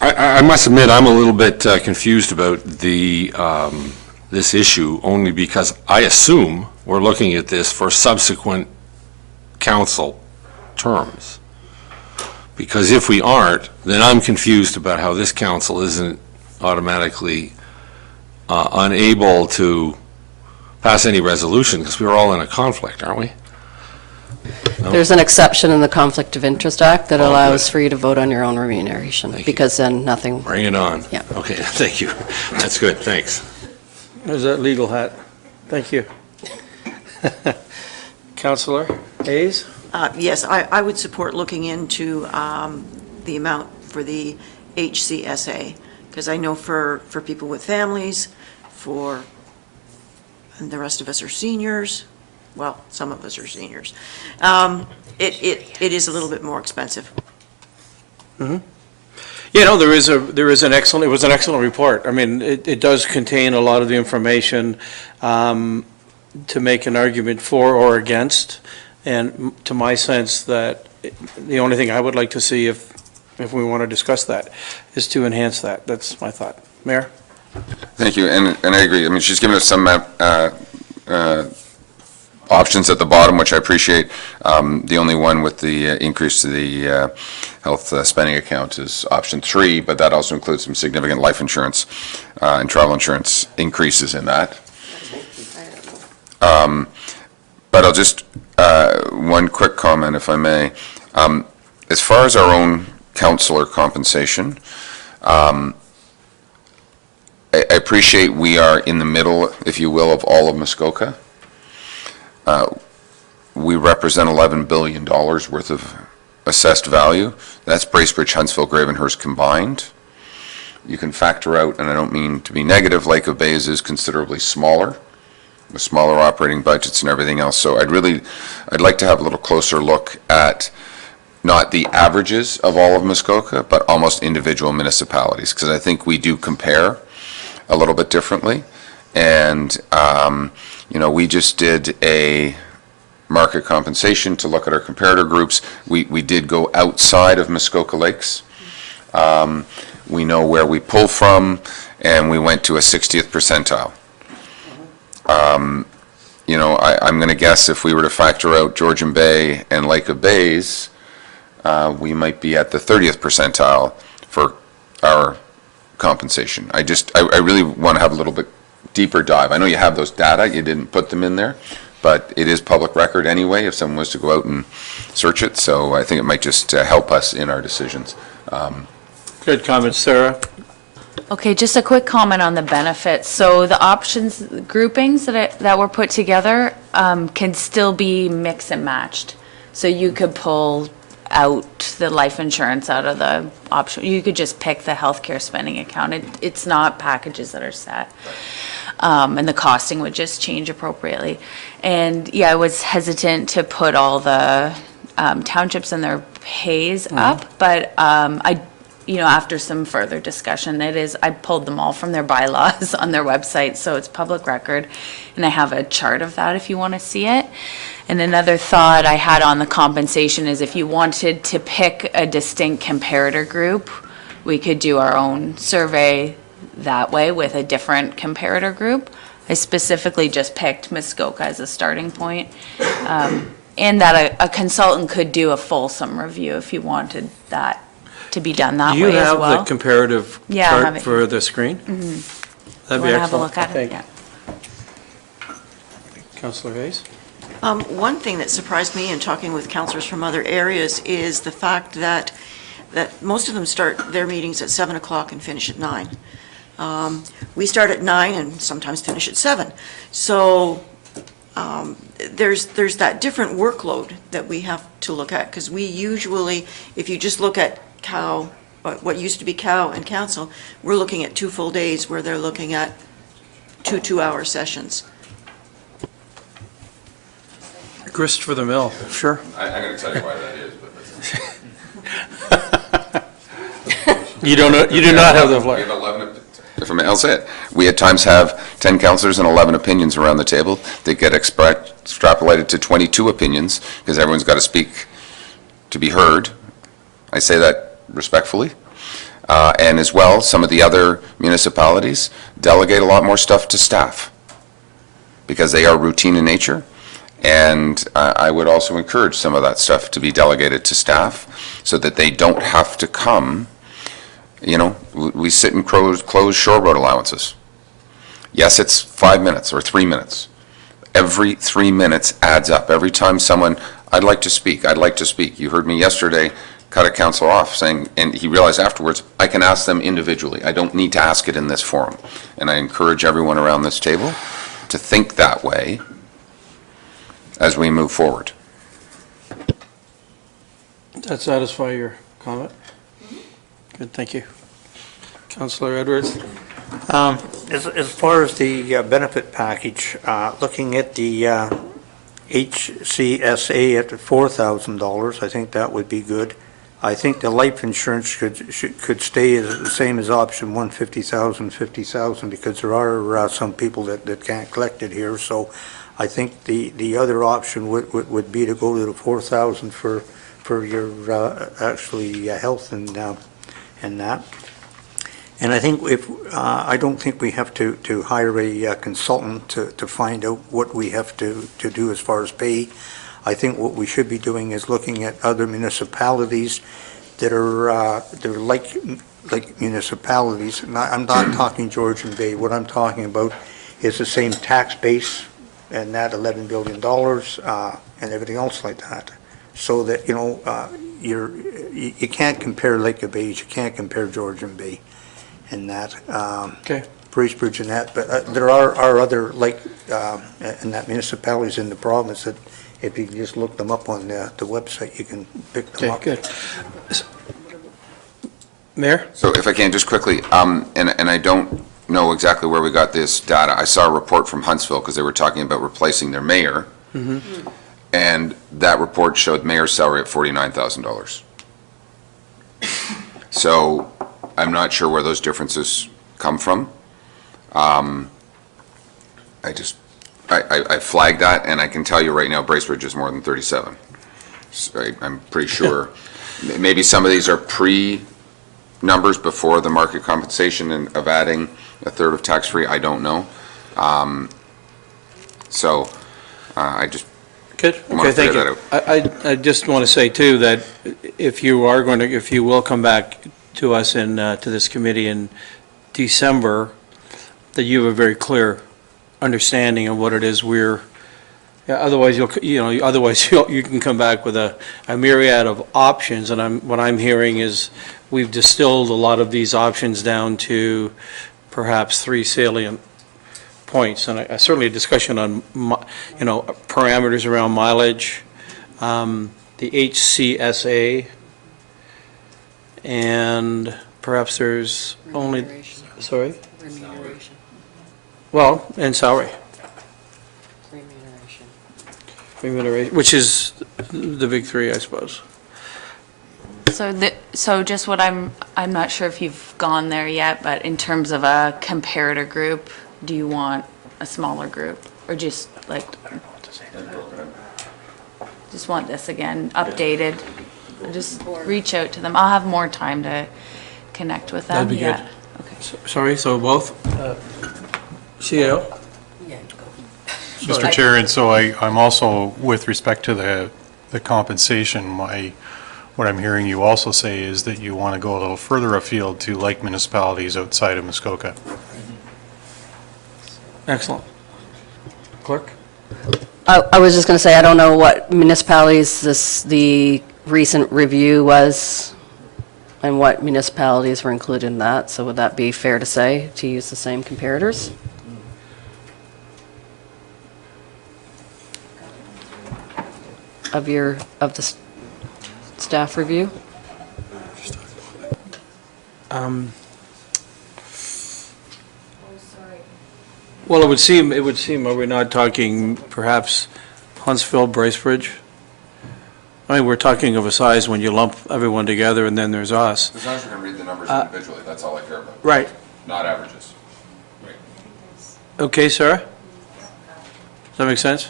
I must admit, I'm a little bit confused about this issue, only because I assume we're looking at this for subsequent council terms. Because if we aren't, then I'm confused about how this council isn't automatically unable to pass any resolution, because we're all in a conflict, aren't we? No? There's an exception in the Conflict of Interest Act that Oh, allows good. for you to vote on your own remuneration, Thank you. because then nothing. Bring it on. Yeah. Okay, thank you. That's good, thanks. There's that legal hat. Thank you. Councillor Hayes? Yes, I would support looking into the amount for the HCSA, because I know for people with families, and the rest of us are seniors, well, some of us are seniors, it is a little bit more expensive. Mm-hmm. There was an excellent report. I mean, it does contain a lot of the information to make an argument for or against. And to my sense, that the only thing I would like to see, if if we want to discuss that, is to enhance that. That's my thought. Mayor? Thank you, and I agree. I mean, she's given us some options at the bottom, which I appreciate. The only one with the increase to the health spending account is option 3, but that also includes some significant life insurance and travel insurance increases in that. But I'll just, one quick comment, if I may. As far as our own councillor compensation, I appreciate we are in the middle, if you will, of all of Muskoka. We represent $11 billion worth of assessed value. That's Bracebridge, Huntsville, Gravenhurst combined. You can factor out, and I don't mean to be negative, Lake of Bays is considerably smaller, with smaller operating budgets and everything else. So I'd like to have a little closer look at not the averages of all of Muskoka, but almost individual municipalities, because I think we do compare a little bit differently. And, we just did a market compensation to look at our comparator groups. We did go outside of Muskoka Lakes. We know where we pull from, and we went to a 60th percentile. I'm going to guess if we were to factor out Georgian Bay and Lake of Bays, we might be at the 30th percentile for our compensation. I really want to have a little bit deeper dive. I know you have those data, you didn't put them in there, but it is public record anyway if someone was to go out and search it, so I think it might just help us in our decisions. Good comments, Sarah. Okay, just a quick comment on the benefits. So the options groupings that were put together can still be mix and matched. So you could pull out the life insurance out of the option. You could just pick the healthcare spending account. It's not packages that are set. And the costing would just change appropriately. And yeah, I was hesitant to put all the townships and their pays up, but after some further discussion, I pulled them all from their bylaws on their website, so it's public record. And I have a chart of that if you want to see it. And another thought I had on the compensation is if you wanted to pick a distinct comparator group, we could do our own survey that way with a different comparator group. I specifically just picked Muskoka as a starting point. And that a consultant could do a fulsome review if you wanted that to be done that Do you way as have well. the comparative Yeah, I have chart it for the screen? That'd be Wanna excellent. have a look at I it? think. Yeah. Councillor Hayes? One thing that surprised me in talking with councillors from other areas is the fact that most of them start their meetings at 7 o'clock and finish at 9. We start at 9 and sometimes finish at 7. So there's that different workload that we have to look at, because we usually, if you just look at what used to be Cow and Council, we're looking at 2 full days where they're looking at 2 2-hour sessions. Grist for the mill, sure. I'm going to tell you why that is, but You do not have the we floor. have 11, if I'll say it, we at times have 10 councillors and 11 opinions around the table that get extrapolated to 22 opinions because everyone's got to speak to be heard. I say that respectfully. And as well, some of the other municipalities delegate a lot more stuff to staff because they are routine in nature. And I would also encourage some of that stuff to be delegated to staff so that they don't have to come. We sit and close shore road allowances. Yes, it's 5 minutes or 3 minutes. Every 3 minutes adds up. Every time someone, I'd like to speak. You heard me yesterday cut a councillor off saying, and he realized afterwards, I can ask them individually. I don't need to ask it in this forum. And I encourage everyone around this table to think that way as we move forward. Does that satisfy your comment? Good, thank you. Councillor Edwards? As far as the benefit package, looking at the HCSA at $4,000, I think that would be good. I think the life insurance could stay as the same as option 1, 50,000, 50,000, because there are some people that can't collect it here. So I think the other option would be to go to the 4,000 for for your, actually, health and that. And I think I don't think we have to hire a consultant to find out what we have to do as far as pay. I think what we should be doing is looking at other municipalities that are, they're like municipalities. I'm not talking Georgian Bay. What I'm talking about is the same tax base and that $11 billion and everything else like that. So that, you can't compare Lake of Bays, you can't compare Georgian Bay and that. Okay. Bracebridge and that, but there are other, like, and that municipalities in the province that if you just look them up on the website, you can pick them Okay, up. good. Mayor? So if I can, just quickly, and I don't know exactly where we got this data. I saw a report from Huntsville, because they were talking about replacing their mayor, and that report showed mayor's salary at $49,000. So I'm not sure where those differences come from. I flagged that, and I can tell you right now, Bracebridge is more than 37. So I'm pretty sure. Maybe some of these are numbers before the market compensation and of adding a third of tax-free, I don't know. So I just Good, want okay, to thank figure you. that out. I just want to say, too, that if you will come back to us to this committee in December, that you have a very clear understanding of what it is otherwise you can come back with a myriad of options, and what I'm hearing is we've distilled a lot of these options down to perhaps 3 salient points, and certainly a discussion on, parameters around mileage, the HCSA, and perhaps there's only, Remuneration. sorry? Remuneration. Well, and salary, Remuneration. which is the big 3, I suppose. So just what I'm not sure if you've gone there yet, but in terms of a comparator group, do you want a smaller group or just want this again updated? Just reach out to them. I'll have more time to connect with them. That'd be good. Yeah. Okay. Sorry, so both? CAO? Mr. Chair, and so I'm also, with respect to the compensation, what I'm hearing you also say is that you want to go a little further afield to like municipalities outside of Muskoka. Excellent. Clerk? I was just going to say, I don't know what municipalities the recent review was and what municipalities were included in that, so would that be fair to say, to use the same comparators? Of the staff review? Well, it would seem, are we not talking perhaps Huntsville, Bracebridge? I mean, we're talking of a size when you lump everyone together and then there's us. As long as you can read the numbers individually, that's all I care about. Right. Not averages. Okay, Sarah? Does that make sense?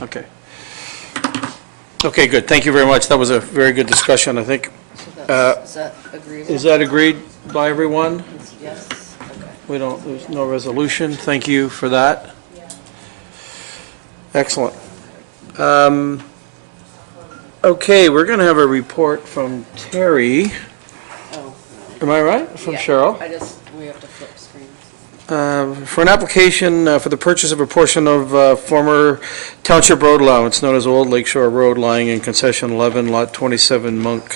Okay. Okay, good. Thank you very much. That was a very good discussion, I think. Is that agreeable? Is that agreed by everyone? Yes. There's no resolution. Thank you for that. Excellent. Okay, we're going to have a report from Terry. Oh. Am I right? From Yeah. Cheryl? We have to flip screens. For an application for the purchase of a portion of former Township Road Allowance known as Old Lakeshore Road lying in Concession 11, Lot 27, Monck,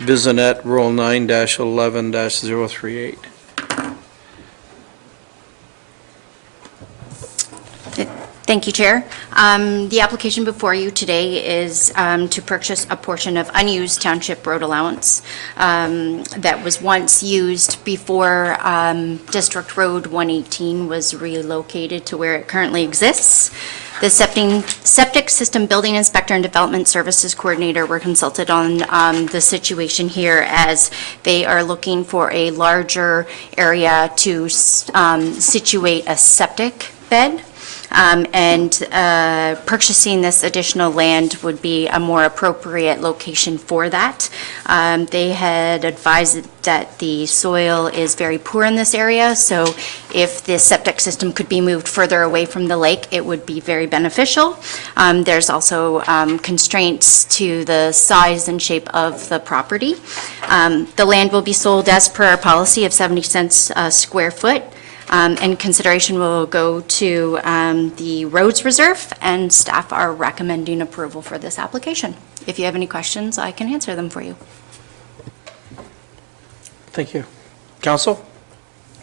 BISSONETTE, Roll 9-11-038. Thank you, Chair. The application before you today is to purchase a portion of unused Township Road Allowance that was once used before District Road 118 was relocated to where it currently exists. The septic system building inspector and development services coordinator were consulted on the situation here as they are looking for a larger area to situate a septic bed. And purchasing this additional land would be a more appropriate location for that. They had advised that the soil is very poor in this area, so if the septic system could be moved further away from the lake, it would be very beneficial. There's also constraints to the size and shape of the property. The land will be sold as per our policy of 70 cents a square foot, and consideration will go to the roads reserve, and staff are recommending approval for this application. If you have any questions, I can answer them for you. Thank you. Council?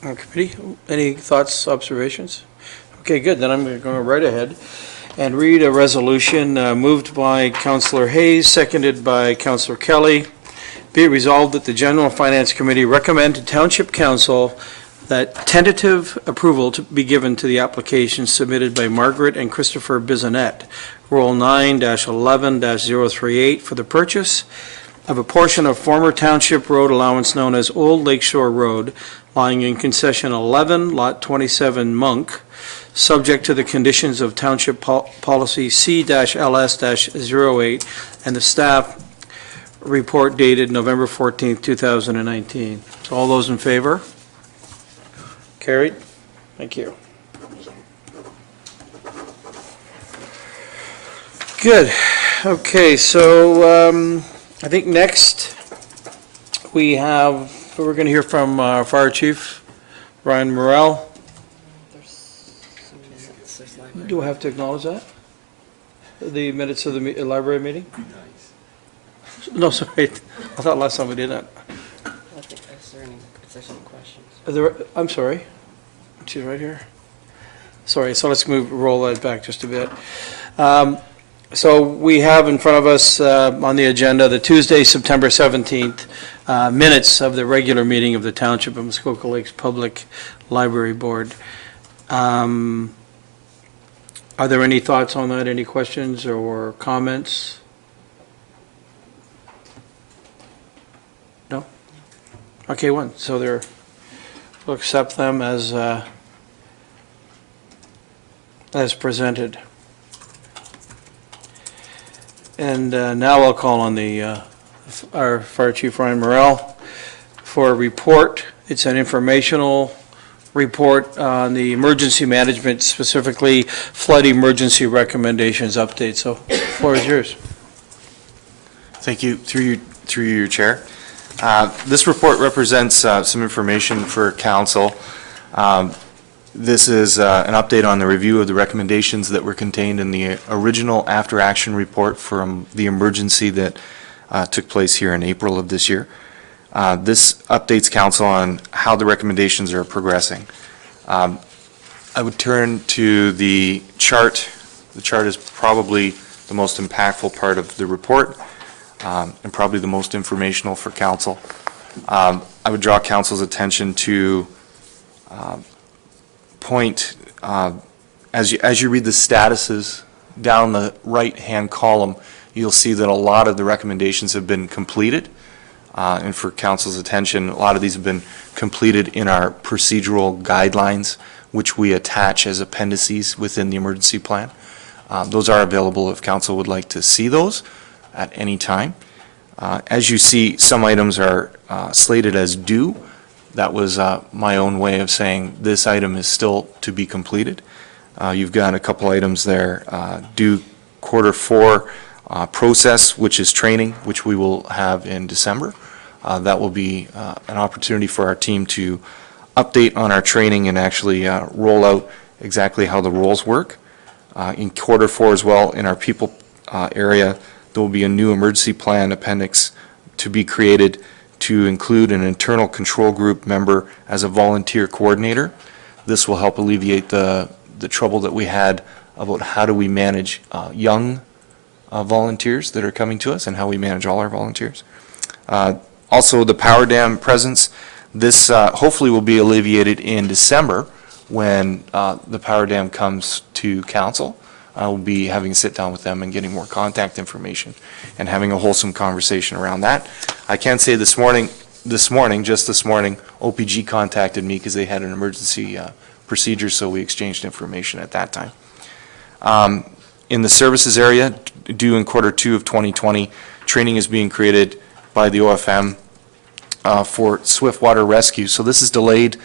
Committee? Any thoughts, observations? Okay, good. Then I'm going to go right ahead and read a resolution moved by Councillor Hayes, seconded by Councillor Kelly. Be it resolved that the General Finance Committee recommend to Township Council that tentative approval to be given to the application submitted by Margaret and Christopher BISSONETTE, Roll 9-11-038, for the purchase of a portion of former Township Road Allowance known as Old Lakeshore Road, lying in Concession 11, Lot 27, Monck, subject to the conditions of Township Policy C-LS-08 and the staff report dated November 14th, 2019. So all those in favor? Carried. Thank you. Good. Okay, so I think next we're going to hear from Fire Chief Ryan Morrell. Do I have to acknowledge that? The minutes of the library meeting? No, sorry. I thought last time we did that. I'm sorry. She's right here. Sorry, so let's roll that back just a bit. So we have in front of us on the agenda the Tuesday, September 17th, minutes of the regular meeting of the Township of Muskoka Lakes Public Library Board. Are there any thoughts on that? Any questions or comments? No? Okay, one. So we'll accept them as presented. And now I'll call on our Fire Chief Ryan Morrell for a report. It's an informational report on the emergency management, specifically flood emergency recommendations update. So the floor is yours. Thank you. Through you, Chair. This report represents some information for Council. This is an update on the review of the recommendations that were contained in the original after-action report from the emergency that took place here in April of this year. This updates Council on how the recommendations are progressing. I would turn to the chart. The chart is probably the most impactful part of the report and probably the most informational for Council. I would draw Council's attention to point, as you read the statuses down the right-hand column, you'll see that a lot of the recommendations have been completed. And for Council's attention, a lot of these have been completed in our procedural guidelines, which we attach as appendices within the emergency plan. Those are available if Council would like to see those at any time. As you see, some items are slated as due. That was my own way of saying this item is still to be completed. You've got a couple items there due Q4 process, which is training, which we will have in December. That will be an opportunity for our team to update on our training and actually roll out exactly how the roles work. In Q4 as well, in our people area, there will be a new emergency plan appendix to be created to include an internal control group member as a volunteer coordinator. This will help alleviate the trouble that we had about how do we manage young volunteers that are coming to us and how we manage all our volunteers. Also, the power dam presence, this hopefully will be alleviated in December when the power dam comes to Council. We'll be having a sit down with them and getting more contact information and having a wholesome conversation around that. I can say just this morning, OPG contacted me because they had an emergency procedure, so we exchanged information at that time. In the services area, due in Q2 of 2020, training is being created by the OFM for swiftwater rescue. So this is delayed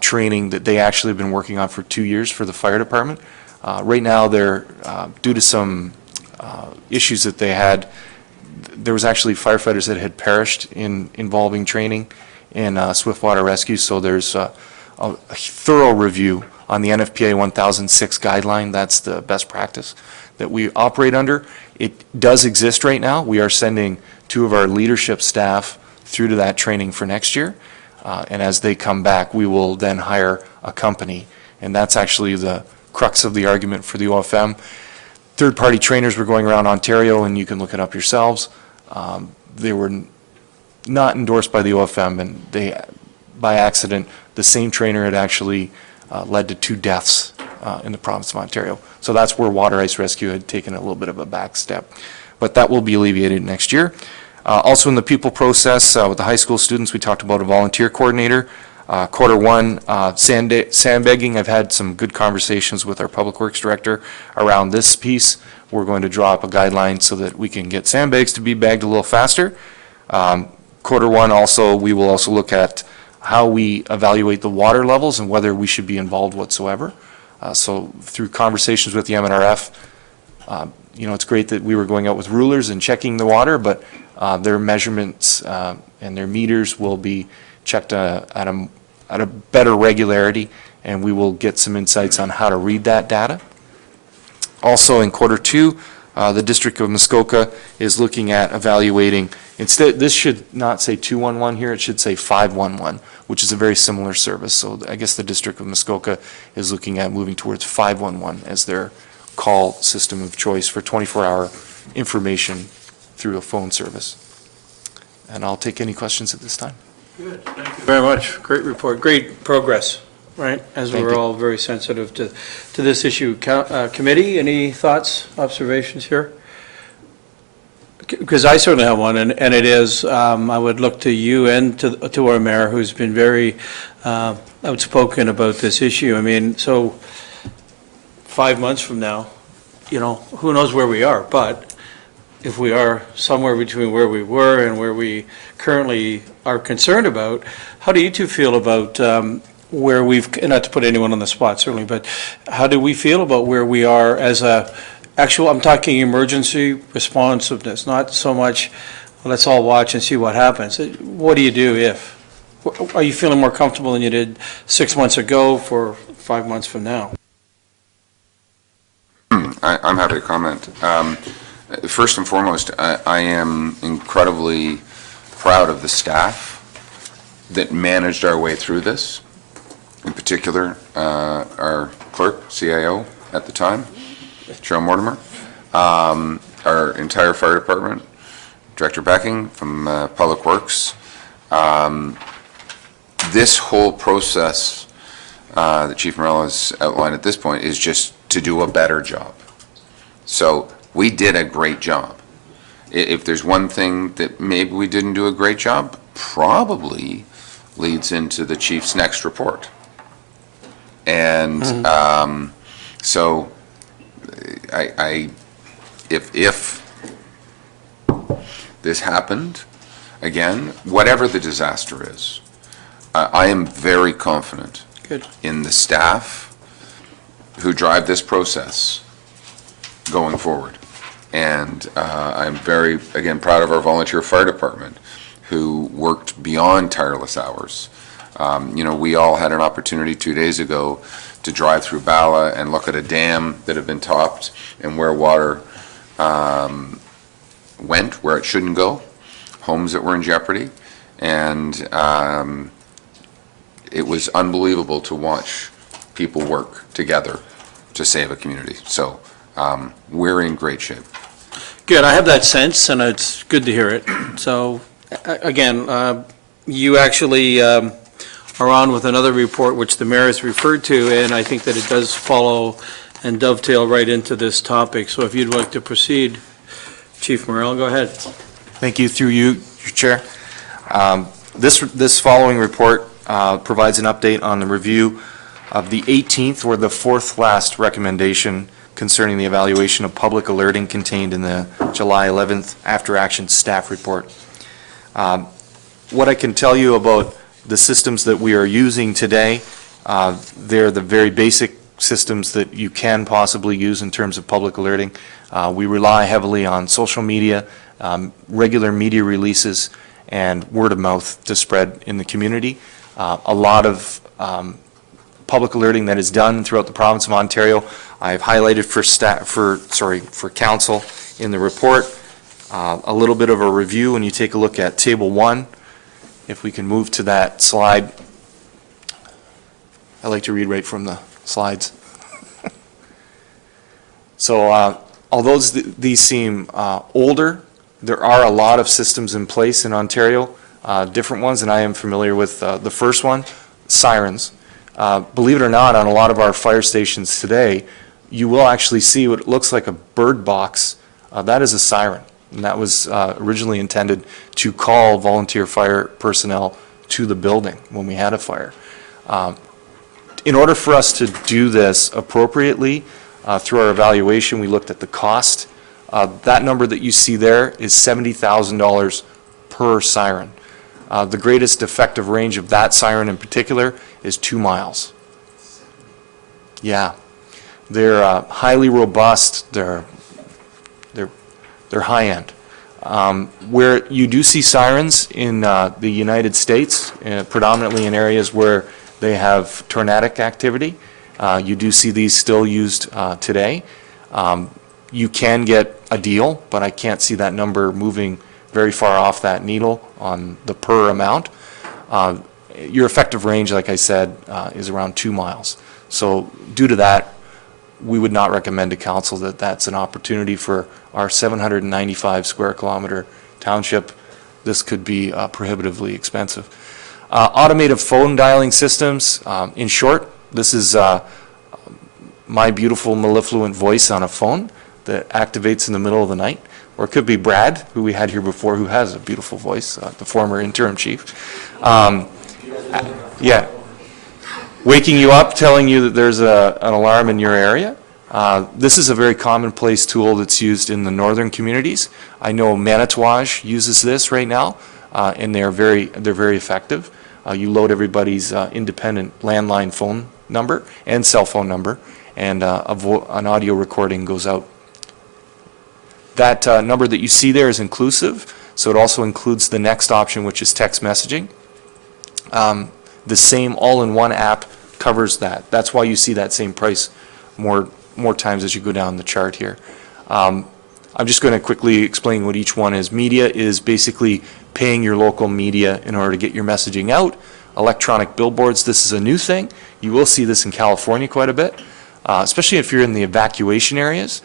training that they actually have been working on for 2 years for the fire department. Right now, they're, due to some issues that they had, there was actually firefighters that had perished involving training in swiftwater rescue, so there's a thorough review on the NFPA 1006 guideline. That's the best practice that we operate under. It does exist right now. We are sending 2 of our leadership staff through to that training for next year, and as they come back, we will then hire a company, and that's actually the crux of the argument for the OFM. Third-party trainers were going around Ontario, and you can look it up yourselves. They were not endorsed by the OFM, and they, by accident, the same trainer had actually led to 2 deaths in the province of Ontario. So that's where water ice rescue had taken a little bit of a back step. But that will be alleviated next year. Also in the people process, with the high school students, we talked about a volunteer coordinator. Q1, sandbagging, I've had some good conversations with our Public Works Director around this piece. We're going to draw up a guideline so that we can get sandbags to be bagged a little faster. Q1 also, we will also look at how we evaluate the water levels and whether we should be involved whatsoever. So through conversations with the MNRF, it's great that we were going out with rulers and checking the water, but their measurements and their meters will be checked at a better regularity, and we will get some insights on how to read that data. Also in Q2, the District of Muskoka is looking at evaluating, instead, this should not say 211 here, it should say 511, which is a very similar service. So I guess the District of Muskoka is looking at moving towards 511 as their call system of choice for 24-hour information through a phone service. And I'll take any questions at this time. Good, thank you very much. Great report, great progress, right? As Thank we're you. all very sensitive to this issue. Committee, any thoughts, observations here? Because I certainly have one, and it is, I would look to you and to our mayor, who's been very outspoken about this issue. I mean, so 5 months from now, who knows where we are, but if we are somewhere between where we were and where we currently are concerned about, how do you two feel about where we've, not to put anyone on the spot certainly, but how do we feel about where we are as I'm talking emergency responsiveness, not so much, let's all watch and see what happens. What do you do if? Are you feeling more comfortable than you did 6 months ago for 5 months from now? I'm happy to comment. First and foremost, I am incredibly proud of the staff that managed our way through this. In particular, our clerk, CIO at the time, Cheryl Mortimer, our entire fire department, Director Becking from Public Works. This whole process that Chief Morello has outlined at this point is just to do a better job. So we did a great job. If there's one thing that maybe we didn't do a great job, probably leads into the chief's next report. And so if this happened again, whatever the disaster is, I am very confident in the staff who drive this process going forward. And I'm very, again, proud of our volunteer fire department who worked beyond tireless hours. We all had an opportunity 2 days ago to drive through Bala and look at a dam that had been topped and where water went, where it shouldn't go, homes that were in jeopardy. And it was unbelievable to watch people work together to save a community. So we're in great shape. Good, I have that sense, and it's good to hear it. So, again, you actually are on with another report which the mayor has referred to, and I think that it does follow and dovetail right into this topic. So if you'd like to proceed, Chief Morrell, go ahead. Thank you, through you, your chair. This following report provides an update on the review of the 18th, or the fourth last recommendation concerning the evaluation of public alerting contained in the July 11th after-action staff report. What I can tell you about the systems that we are using today, they're the very basic systems that you can possibly use in terms of public alerting. We rely heavily on social media, regular media releases, and word of mouth to spread in the community. A lot of public alerting that is done throughout the province of Ontario, I've highlighted for council in the report. A little bit of a review when you take a look at Table 1. If we can move to that slide. I like to read right from the slides. So although these seem older, there are a lot of systems in place in Ontario, different ones, and I am familiar with the first one, sirens. Believe it or not, on a lot of our fire stations today, you will actually see what looks like a bird box. That is a siren, and that was originally intended to call volunteer fire personnel to the building when we had a fire. In order for us to do this appropriately, through our evaluation, we looked at the cost. That number that you see there is $70,000 per siren. The greatest effective range of that siren in particular is 2 miles. Yeah, they're highly robust. They're high end. Where you do see sirens in the United States, predominantly in areas where they have tornadic activity, you do see these still used today. You can get a deal, but I can't see that number moving very far off that needle on the per amount. Your effective range, like I said, is around 2 miles. So due to that, we would not recommend to council that that's an opportunity for our 795 square kilometer township. This could be prohibitively expensive. Automated phone dialing systems, in short, this is my beautiful mellifluent voice on a phone that activates in the middle of the night. Or it could be Brad, who we had here before, who has a beautiful voice, the former interim chief. Yeah, waking you up, telling you that there's an alarm in your area. This is a very commonplace tool that's used in the northern communities. I know Manitouwadge uses this right now, and they're very effective. You load everybody's independent landline phone number and cell phone number, and an audio recording goes out. That number that you see there is inclusive, so it also includes the next option, which is text messaging. The same all-in-one app covers that. That's why you see that same price more times as you go down the chart here. I'm just going to quickly explain what each one is. Media is basically paying your local media in order to get your messaging out. Electronic billboards, this is a new thing. You will see this in California quite a bit, especially if you're in the evacuation areas.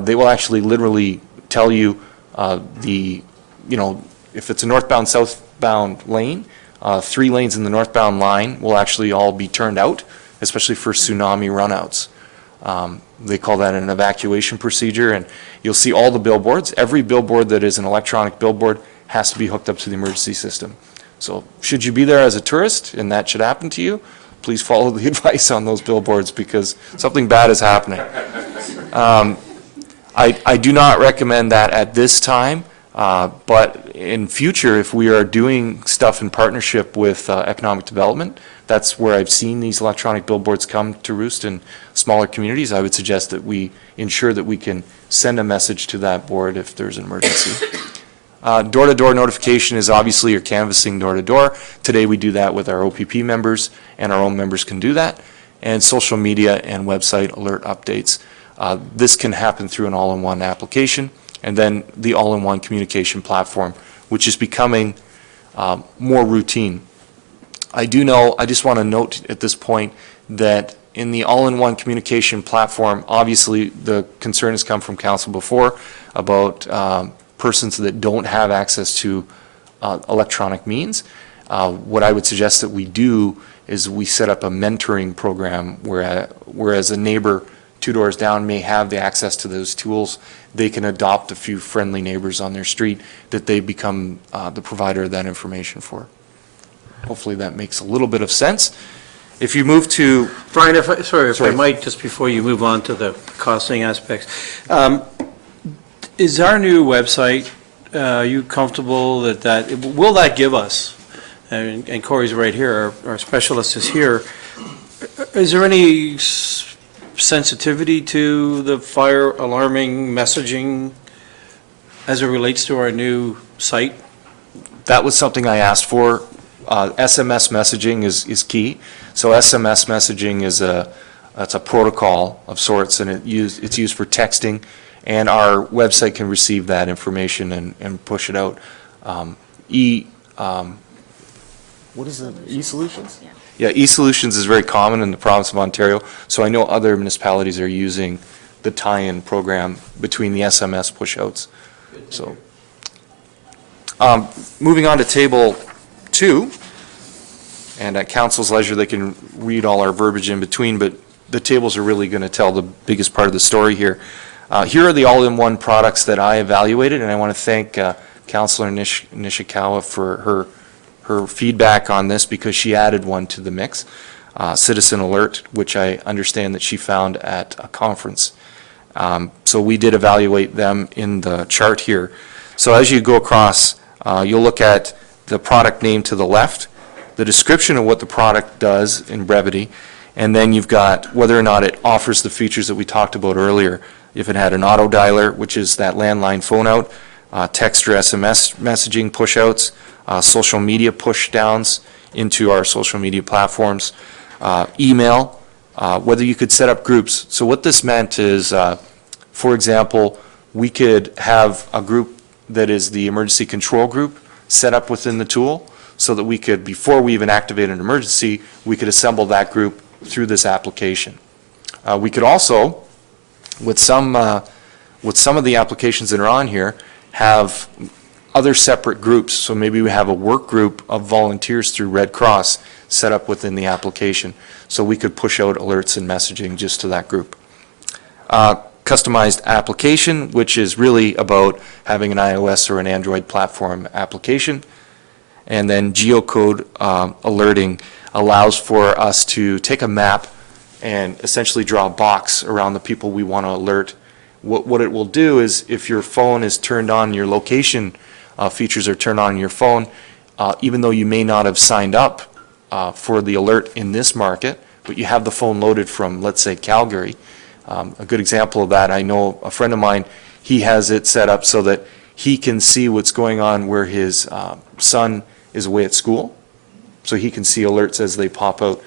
They will actually literally tell you if it's a northbound, southbound lane, 3 lanes in the northbound line will actually all be turned out, especially for tsunami runouts. They call that an evacuation procedure, and you'll see all the billboards. Every billboard that is an electronic billboard has to be hooked up to the emergency system. So should you be there as a tourist and that should happen to you, please follow the advice on those billboards because something bad is happening. I do not recommend that at this time, but in future, if we are doing stuff in partnership with economic development, that's where I've seen these electronic billboards come to roost in smaller communities. I would suggest that we ensure that we can send a message to that board if there's an emergency. Door-to-door notification is obviously you're canvassing door-to-door. Today we do that with our OPP members, and our own members can do that. And social media and website alert updates. This can happen through an all-in-one application, and then the all-in-one communication platform, which is becoming more routine. I just want to note at this point that in the all-in-one communication platform, obviously the concern has come from council before about persons that don't have access to electronic means. What I would suggest that we do is we set up a mentoring program whereas a neighbor 2 doors down may have the access to those tools, they can adopt a few friendly neighbors on their street that they become the provider of that information for. Hopefully that makes a little bit of sense. If you move to, Brian, if I Sorry. might, just before you move on to the costing aspects, is our new website, are you comfortable will that give us, and Corey's right here, our specialist is here, is there any sensitivity to the fire alarming messaging as it relates to our new site? that was something I asked for. SMS messaging is key. So SMS messaging it's a protocol of sorts, and it's used for texting, and our website can receive that information and push it out. What is it? E-Solutions? Yeah, E-Solutions is very common in the province of Ontario, so I know other municipalities are using the tie-in program between the SMS push-outs. So, moving on to table 2, and at council's leisure, they can read all our verbiage in between, but the tables are really going to tell the biggest part of the story here. Here are the all-in-one products that I evaluated, and I want to thank Councillor Nishikawa for her feedback on this, because she added one to the mix, Citizen Alert, which I understand that she found at a conference. So we did evaluate them in the chart here. So as you go across, you'll look at the product name to the left, the description of what the product does in brevity, and then you've got whether or not it offers the features that we talked about earlier. If it had an auto dialer, which is that landline phone out, text or SMS messaging push outs, social media push downs into our social media platforms, email, whether you could set up groups. So what this meant is, for example, we could have a group that is the emergency control group set up within the tool, so that we could, before we even activate an emergency, we could assemble that group through this application. We could also, with some of the applications that are on here, have other separate groups. So maybe we have a work group of volunteers through Red Cross set up within the application, so we could push out alerts and messaging just to that group. Customized application, which is really about having an iOS or an Android platform application. And then geocode alerting allows for us to take a map and essentially draw a box around the people we want to alert. What it will do is, if your phone is turned on, your location features are turned on your phone, even though you may not have signed up for the alert in this market, but you have the phone loaded from, let's say, Calgary. A good example of that, I know a friend of mine, he has it set up so that he can see what's going on where his son is away at school, so he can see alerts as they pop out.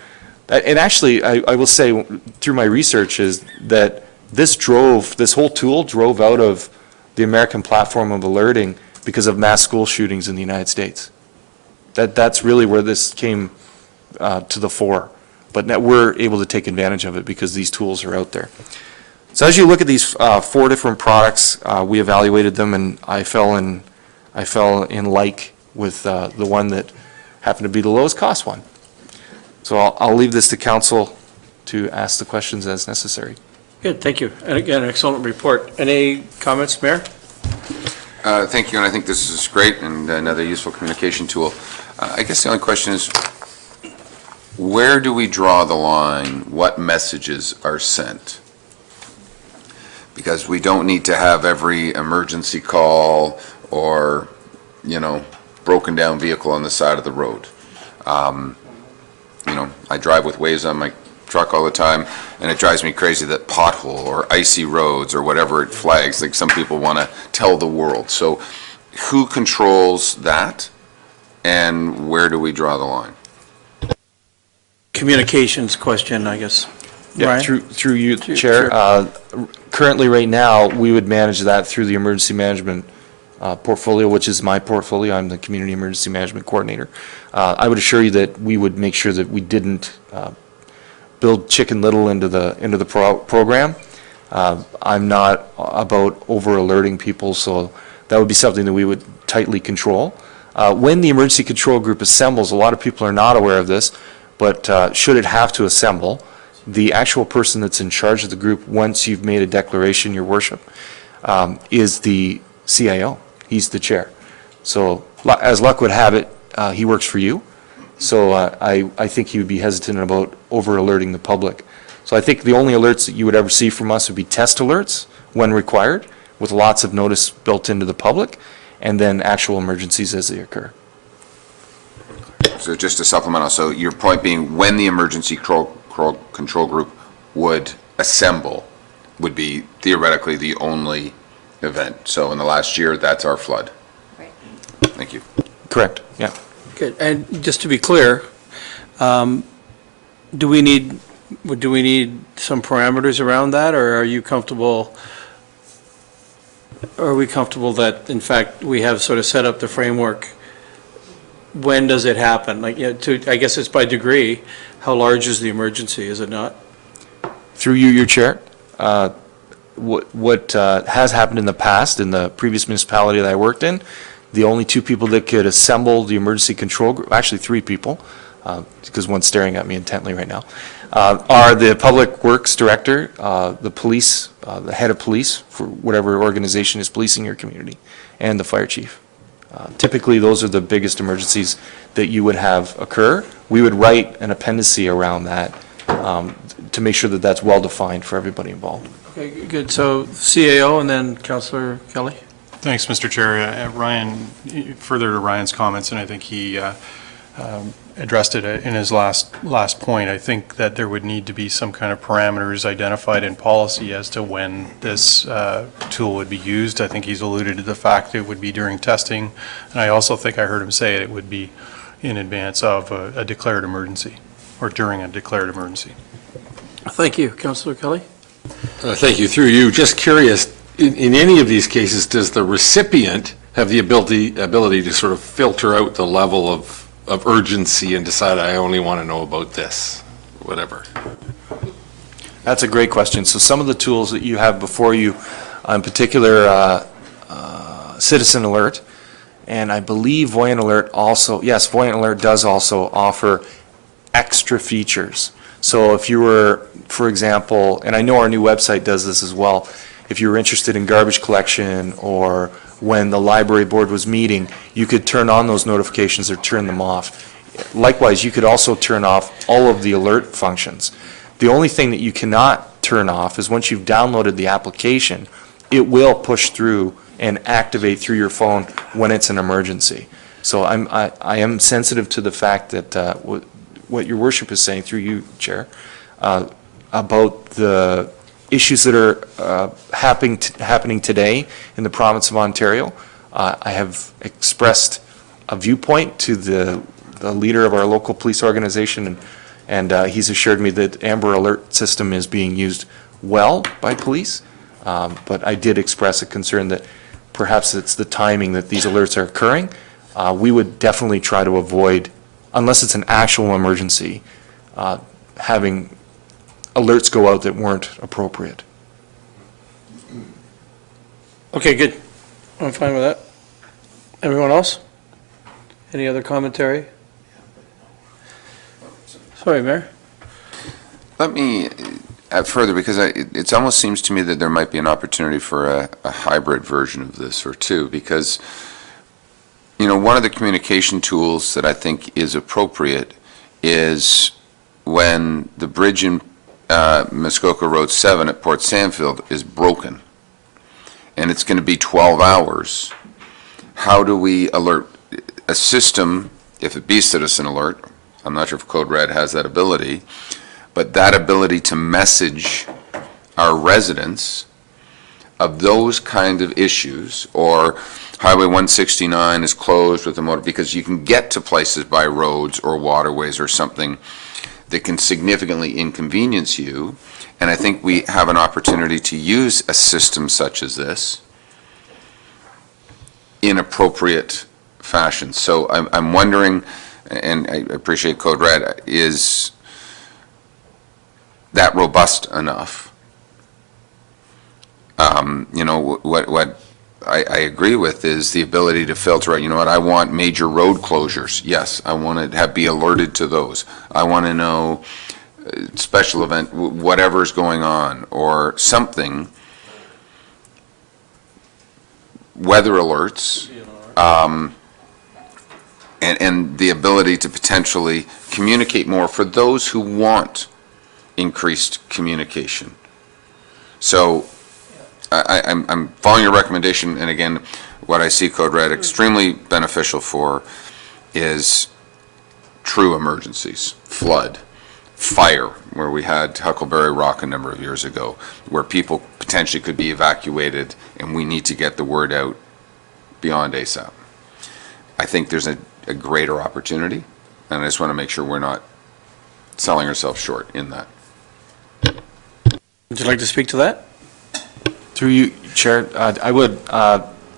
And actually, I will say, through my research, is that this whole tool drove out of the American platform of alerting because of mass school shootings in the United States. That's really where this came to the fore. But now we're able to take advantage of it because these tools are out there. So as you look at these 4 different products, we evaluated them, and I fell in like with the one that happened to be the lowest cost one. So I'll leave this to council to ask the questions as necessary. Good, thank you. And again, excellent report. Any comments, Mayor? Thank you, and I think this is great and another useful communication tool. I guess the only question is, where do we draw the line? What messages are sent? Because we don't need to have every emergency call or, broken down vehicle on the side of the road. I drive with Waze on my truck all the time, and it drives me crazy that pothole or icy roads or whatever it flags, like some people want to tell the world. So who controls that, and where do we draw the line? Communications question, I guess. Yeah, Brian? through you, Chair. Currently, right now, we would manage that through the emergency management portfolio, which is my portfolio. I'm the Community Emergency Management Coordinator. I would assure you that we would make sure that we didn't build Chicken Little into the program. I'm not about over alerting people, so that would be something that we would tightly control. When the emergency control group assembles, a lot of people are not aware of this, but should it have to assemble, the actual person that's in charge of the group, once you've made a declaration, Your Worship, is the CIO. He's the chair. So as luck would have it, he works for you. So I think he would be hesitant about over-alerting the public. So I think the only alerts that you would ever see from us would be test alerts when required, with lots of notice built into the public, and then actual emergencies as they occur. So just a supplemental, so your point being, when the emergency control group would assemble, would be theoretically the only event. So in the last year, that's our flood. Right. Thank you. Correct, yeah. Good. And just to be clear, do we need some parameters around that, or are you comfortable? Are we comfortable that, in fact, we have sort of set up the framework? When does it happen? Like, I guess it's by degree. How large is the emergency, is it not? Through you, your chair, what has happened in the past, in the previous municipality that I worked in, the only two people that could assemble the emergency control group, actually three people, because one's staring at me intently right now, are the Public Works Director, the police, the head of police for whatever organization is policing your community, and the fire chief. Typically, those are the biggest emergencies that you would have occur. We would write an appendice around that to make sure that that's well-defined for everybody involved. Okay, good. So CAO and then Councillor Kelly. Thanks, Mr. Chair. Ryan, further to Ryan's comments, and I think he addressed it in his last point, I think that there would need to be some kind of parameters identified in policy as to when this tool would be used. I think he's alluded to the fact it would be during testing, and I also think I heard him say it would be in advance of a declared emergency, or during a declared emergency. Thank you. Councillor Kelly? Thank you. Through you, just curious, in any of these cases, does the recipient have the ability to sort of filter out the level of urgency and decide, I only want to know about this, whatever? That's a great question. So some of the tools that you have before you, in particular, Citizen Alert, and I believe Voyant Alert also, yes, Voyant Alert does also offer extra features. So if you were, for example, and I know our new website does this as well, if you were interested in garbage collection or when the library board was meeting, you could turn on those notifications or turn them off. Likewise, you could also turn off all of the alert functions. The only thing that you cannot turn off is once you've downloaded the application, it will push through and activate through your phone when it's an emergency. So I am sensitive to the fact that what your worship is saying, through you, Chair, about the issues that are happening today in the province of Ontario. I have expressed a viewpoint to the leader of our local police organization, and he's assured me that Amber Alert system is being used well by police, but I did express a concern that perhaps it's the timing that these alerts are occurring. We would definitely try to avoid, unless it's an actual emergency, having alerts go out that weren't appropriate. Okay, good. I'm fine with that. Everyone else? Any other commentary? Sorry, Mayor. Let me add further, because it almost seems to me that there might be an opportunity for a hybrid version of this, or two, because, one of the communication tools that I think is appropriate is when the bridge in Muskoka Road 7 at Port Sandfield is broken, and it's going to be 12 hours. How do we alert a system, if it be Citizen Alert? I'm not sure if Code Red has that ability, but that ability to message our residents of those kind of issues, or Highway 169 is closed with the motor, because you can get to places by roads or waterways or something that can significantly inconvenience you. And I think we have an opportunity to use a system such as this in appropriate fashion. So I'm wondering, and I appreciate Code Red, is that robust enough? What I agree with is the ability to filter out, I want major road closures. Yes, I want to be alerted to those. I want to know special event, whatever's going on, or something, weather alerts, and the ability to potentially communicate more for those who want increased communication. So I'm following your recommendation, and again, what I see Code Red extremely beneficial for is true emergencies, flood, fire, where we had Huckleberry Rock a number of years ago, where people potentially could be evacuated, and we need to get the word out beyond ASAP. I think there's a greater opportunity, and I just want to make sure we're not selling ourselves short in that. Would you like to speak to that? Through you, Chair, I would.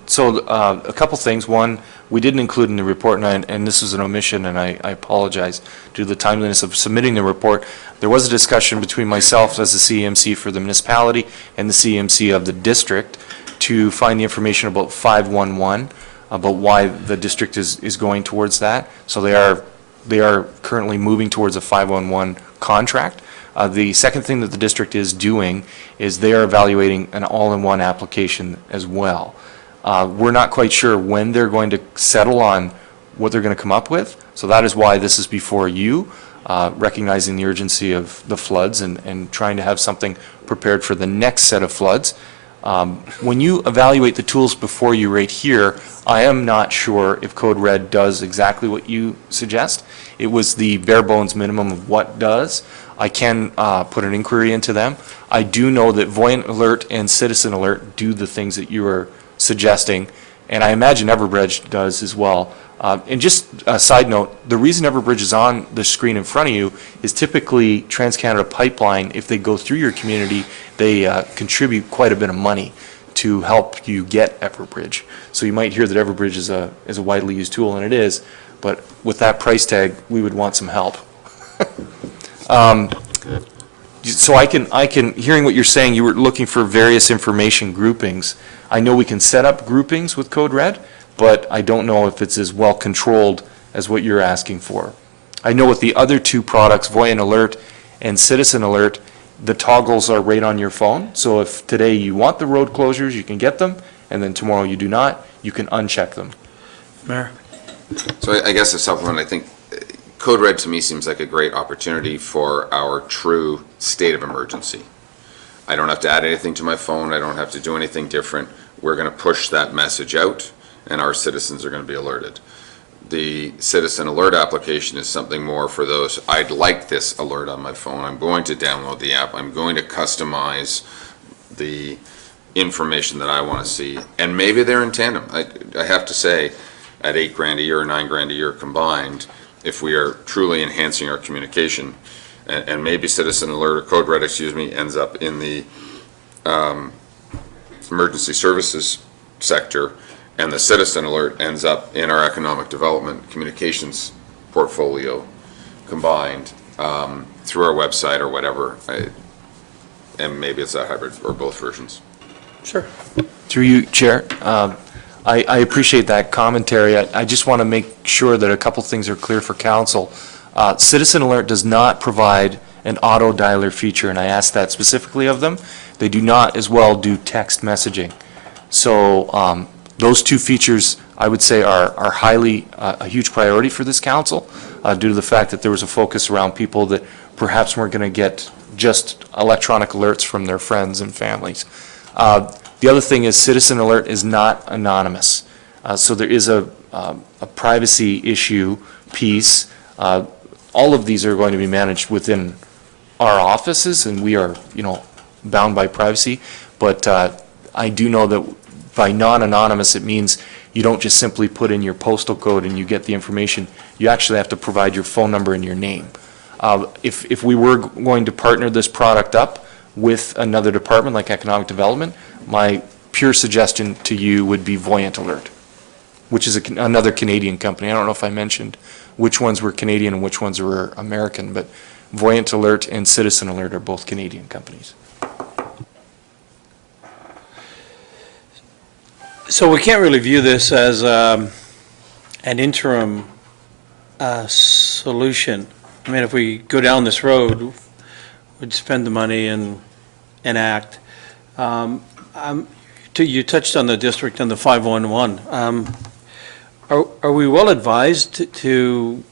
So a couple things. One, we didn't include in the report, and this is an omission, and I apologize due to the timeliness of submitting the report. There was a discussion between myself as the CEMC for the municipality and the CEMC of the district to find the information about 511, about why the district is going towards that. So they are currently moving towards a 511 contract. The second thing that the district is doing is they are evaluating an all-in-one application as well. We're not quite sure when they're going to settle on what they're going to come up with, so that is why this is before you, recognizing the urgency of the floods and trying to have something prepared for the next set of floods. When you evaluate the tools before you right here, I am not sure if Code Red does exactly what you suggest. It was the bare bones minimum of what does. I can put an inquiry into them. I do know that Voyant Alert and Citizen Alert do the things that you are suggesting, and I imagine Everbridge does as well. And just a side note, the reason Everbridge is on the screen in front of you is typically TransCanada Pipeline. If they go through your community, they contribute quite a bit of money to help you get Everbridge. So you might hear that Everbridge is a widely used tool, and it is, but with that price tag, we would want some help. So I can, hearing what you're saying, you were looking for various information groupings. I know we can set up groupings with Code Red, but I don't know if it's as well controlled as what you're asking for. I know with the other two products, Voyant Alert and Citizen Alert, the toggles are right on your phone. So if today you want the road closures, you can get them, and then tomorrow you do not, you can uncheck them. Mayor? So I guess a supplement, I think Code Red to me seems like a great opportunity for our true state of emergency. I don't have to add anything to my phone. I don't have to do anything different. We're going to push that message out, and our citizens are going to be alerted. The Citizen Alert application is something more for those, I'd like this alert on my phone. I'm going to download the app. I'm going to customize the information that I want to see. And maybe they're in tandem. I have to say, at $8,000 a year or $9,000 a year combined, if we are truly enhancing our communication, and maybe Citizen Alert or Code Red, ends up in the emergency services sector, and the Citizen Alert ends up in our economic development communications portfolio combined through our website or whatever, and maybe it's a hybrid or both versions. Sure. Through you, Chair, I appreciate that commentary. I just want to make sure that a couple things are clear for council. Citizen Alert does not provide an auto dialer feature, and I asked that specifically of them. They do not as well do text messaging. So those two features, I would say, are highly a huge priority for this council due to the fact that there was a focus around people that perhaps weren't going to get just electronic alerts from their friends and families. The other thing is Citizen Alert is not anonymous. So there is a privacy issue piece. All of these are going to be managed within our offices, and we are, bound by privacy. But I do know that by non-anonymous, it means you don't just simply put in your postal code and you get the information. You actually have to provide your phone number and your name. If we were going to partner this product up with another department like Economic Development, my pure suggestion to you would be Voyant Alert, which is another Canadian company. I don't know if I mentioned which ones were Canadian and which ones were American, but Voyant Alert and Citizen Alert are both Canadian companies. So we can't really view this as an interim solution. I mean, if we go down this road, we'd spend the money and act. You touched on the district and the 511. Are we well advised to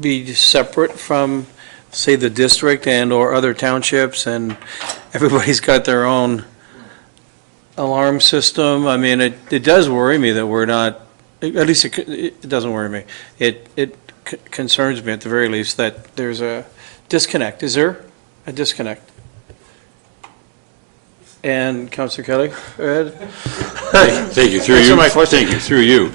be separate from, say, the district and/or other townships, and everybody's got their own alarm system? I mean, it does worry me that we're not, at least it doesn't worry me. It concerns me at the very least that there's a disconnect. Is there a disconnect? And Councillor Kelly, go ahead. Thank you, through you. Thank you, through you.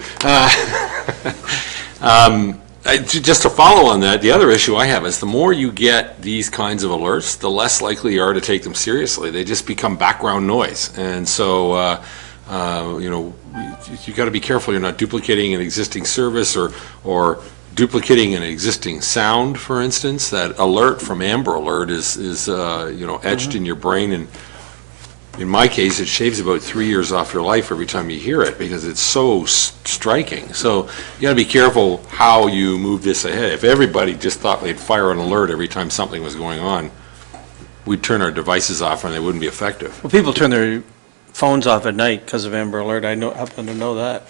Just to follow on that, the other issue I have is the more you get these kinds of alerts, the less likely you are to take them seriously. They just become background noise. And so, you got to be careful you're not duplicating an existing service or duplicating an existing sound, for instance. That alert from Amber Alert is etched in your brain, and in my case, it shaves about 3 years off your life every time you hear it because it's so striking. So you got to be careful how you move this ahead. If everybody just thought they'd fire an alert every time something was going on, we'd turn our devices off and they wouldn't be effective. Well, people turn their phones off at night because of Amber Alert. I happen to know that.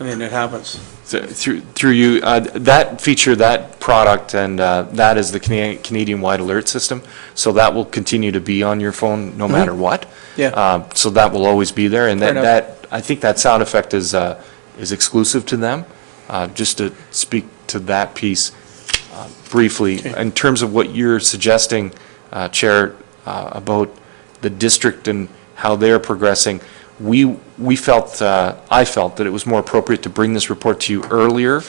I mean, it happens. So, through you, that feature, that product, and that is the Canadian-wide alert system. So that will continue to be on your phone no matter what. Yeah. So that will always be there, and Fair enough. that I think that sound effect is exclusive to them. Just to speak to that piece briefly, Okay. in terms of what you're suggesting, Chair, about the district and how they're progressing. I felt that it was more appropriate to bring this report to you earlier,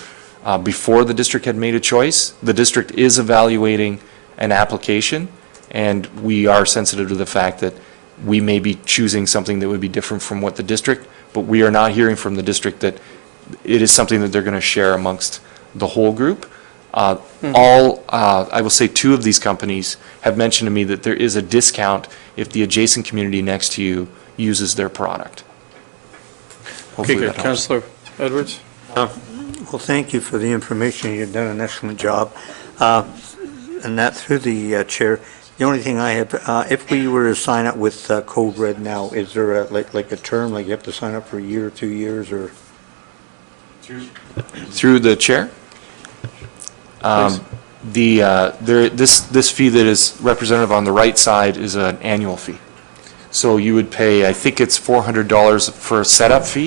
before the district had made a choice. The district is evaluating an application, and we are sensitive to the fact that we may be choosing something that would be different from what the district, but we are not hearing from the district that it is something that they're going to share amongst the whole group. I will say 2 of these companies have mentioned to me that there is a discount if the adjacent community next to you uses their product. Okay, Hopefully good. that helps. Councillor Edwards? Well, thank you for the information. You've done an excellent job. And that through the chair, the only thing I have, if we were to sign up with Code Red now, is there like a term, like you have to sign up for a year or 2 years, or? Through the chair? This fee that is representative on the right side is an annual fee. So you would pay, I think it's $400 for a setup fee,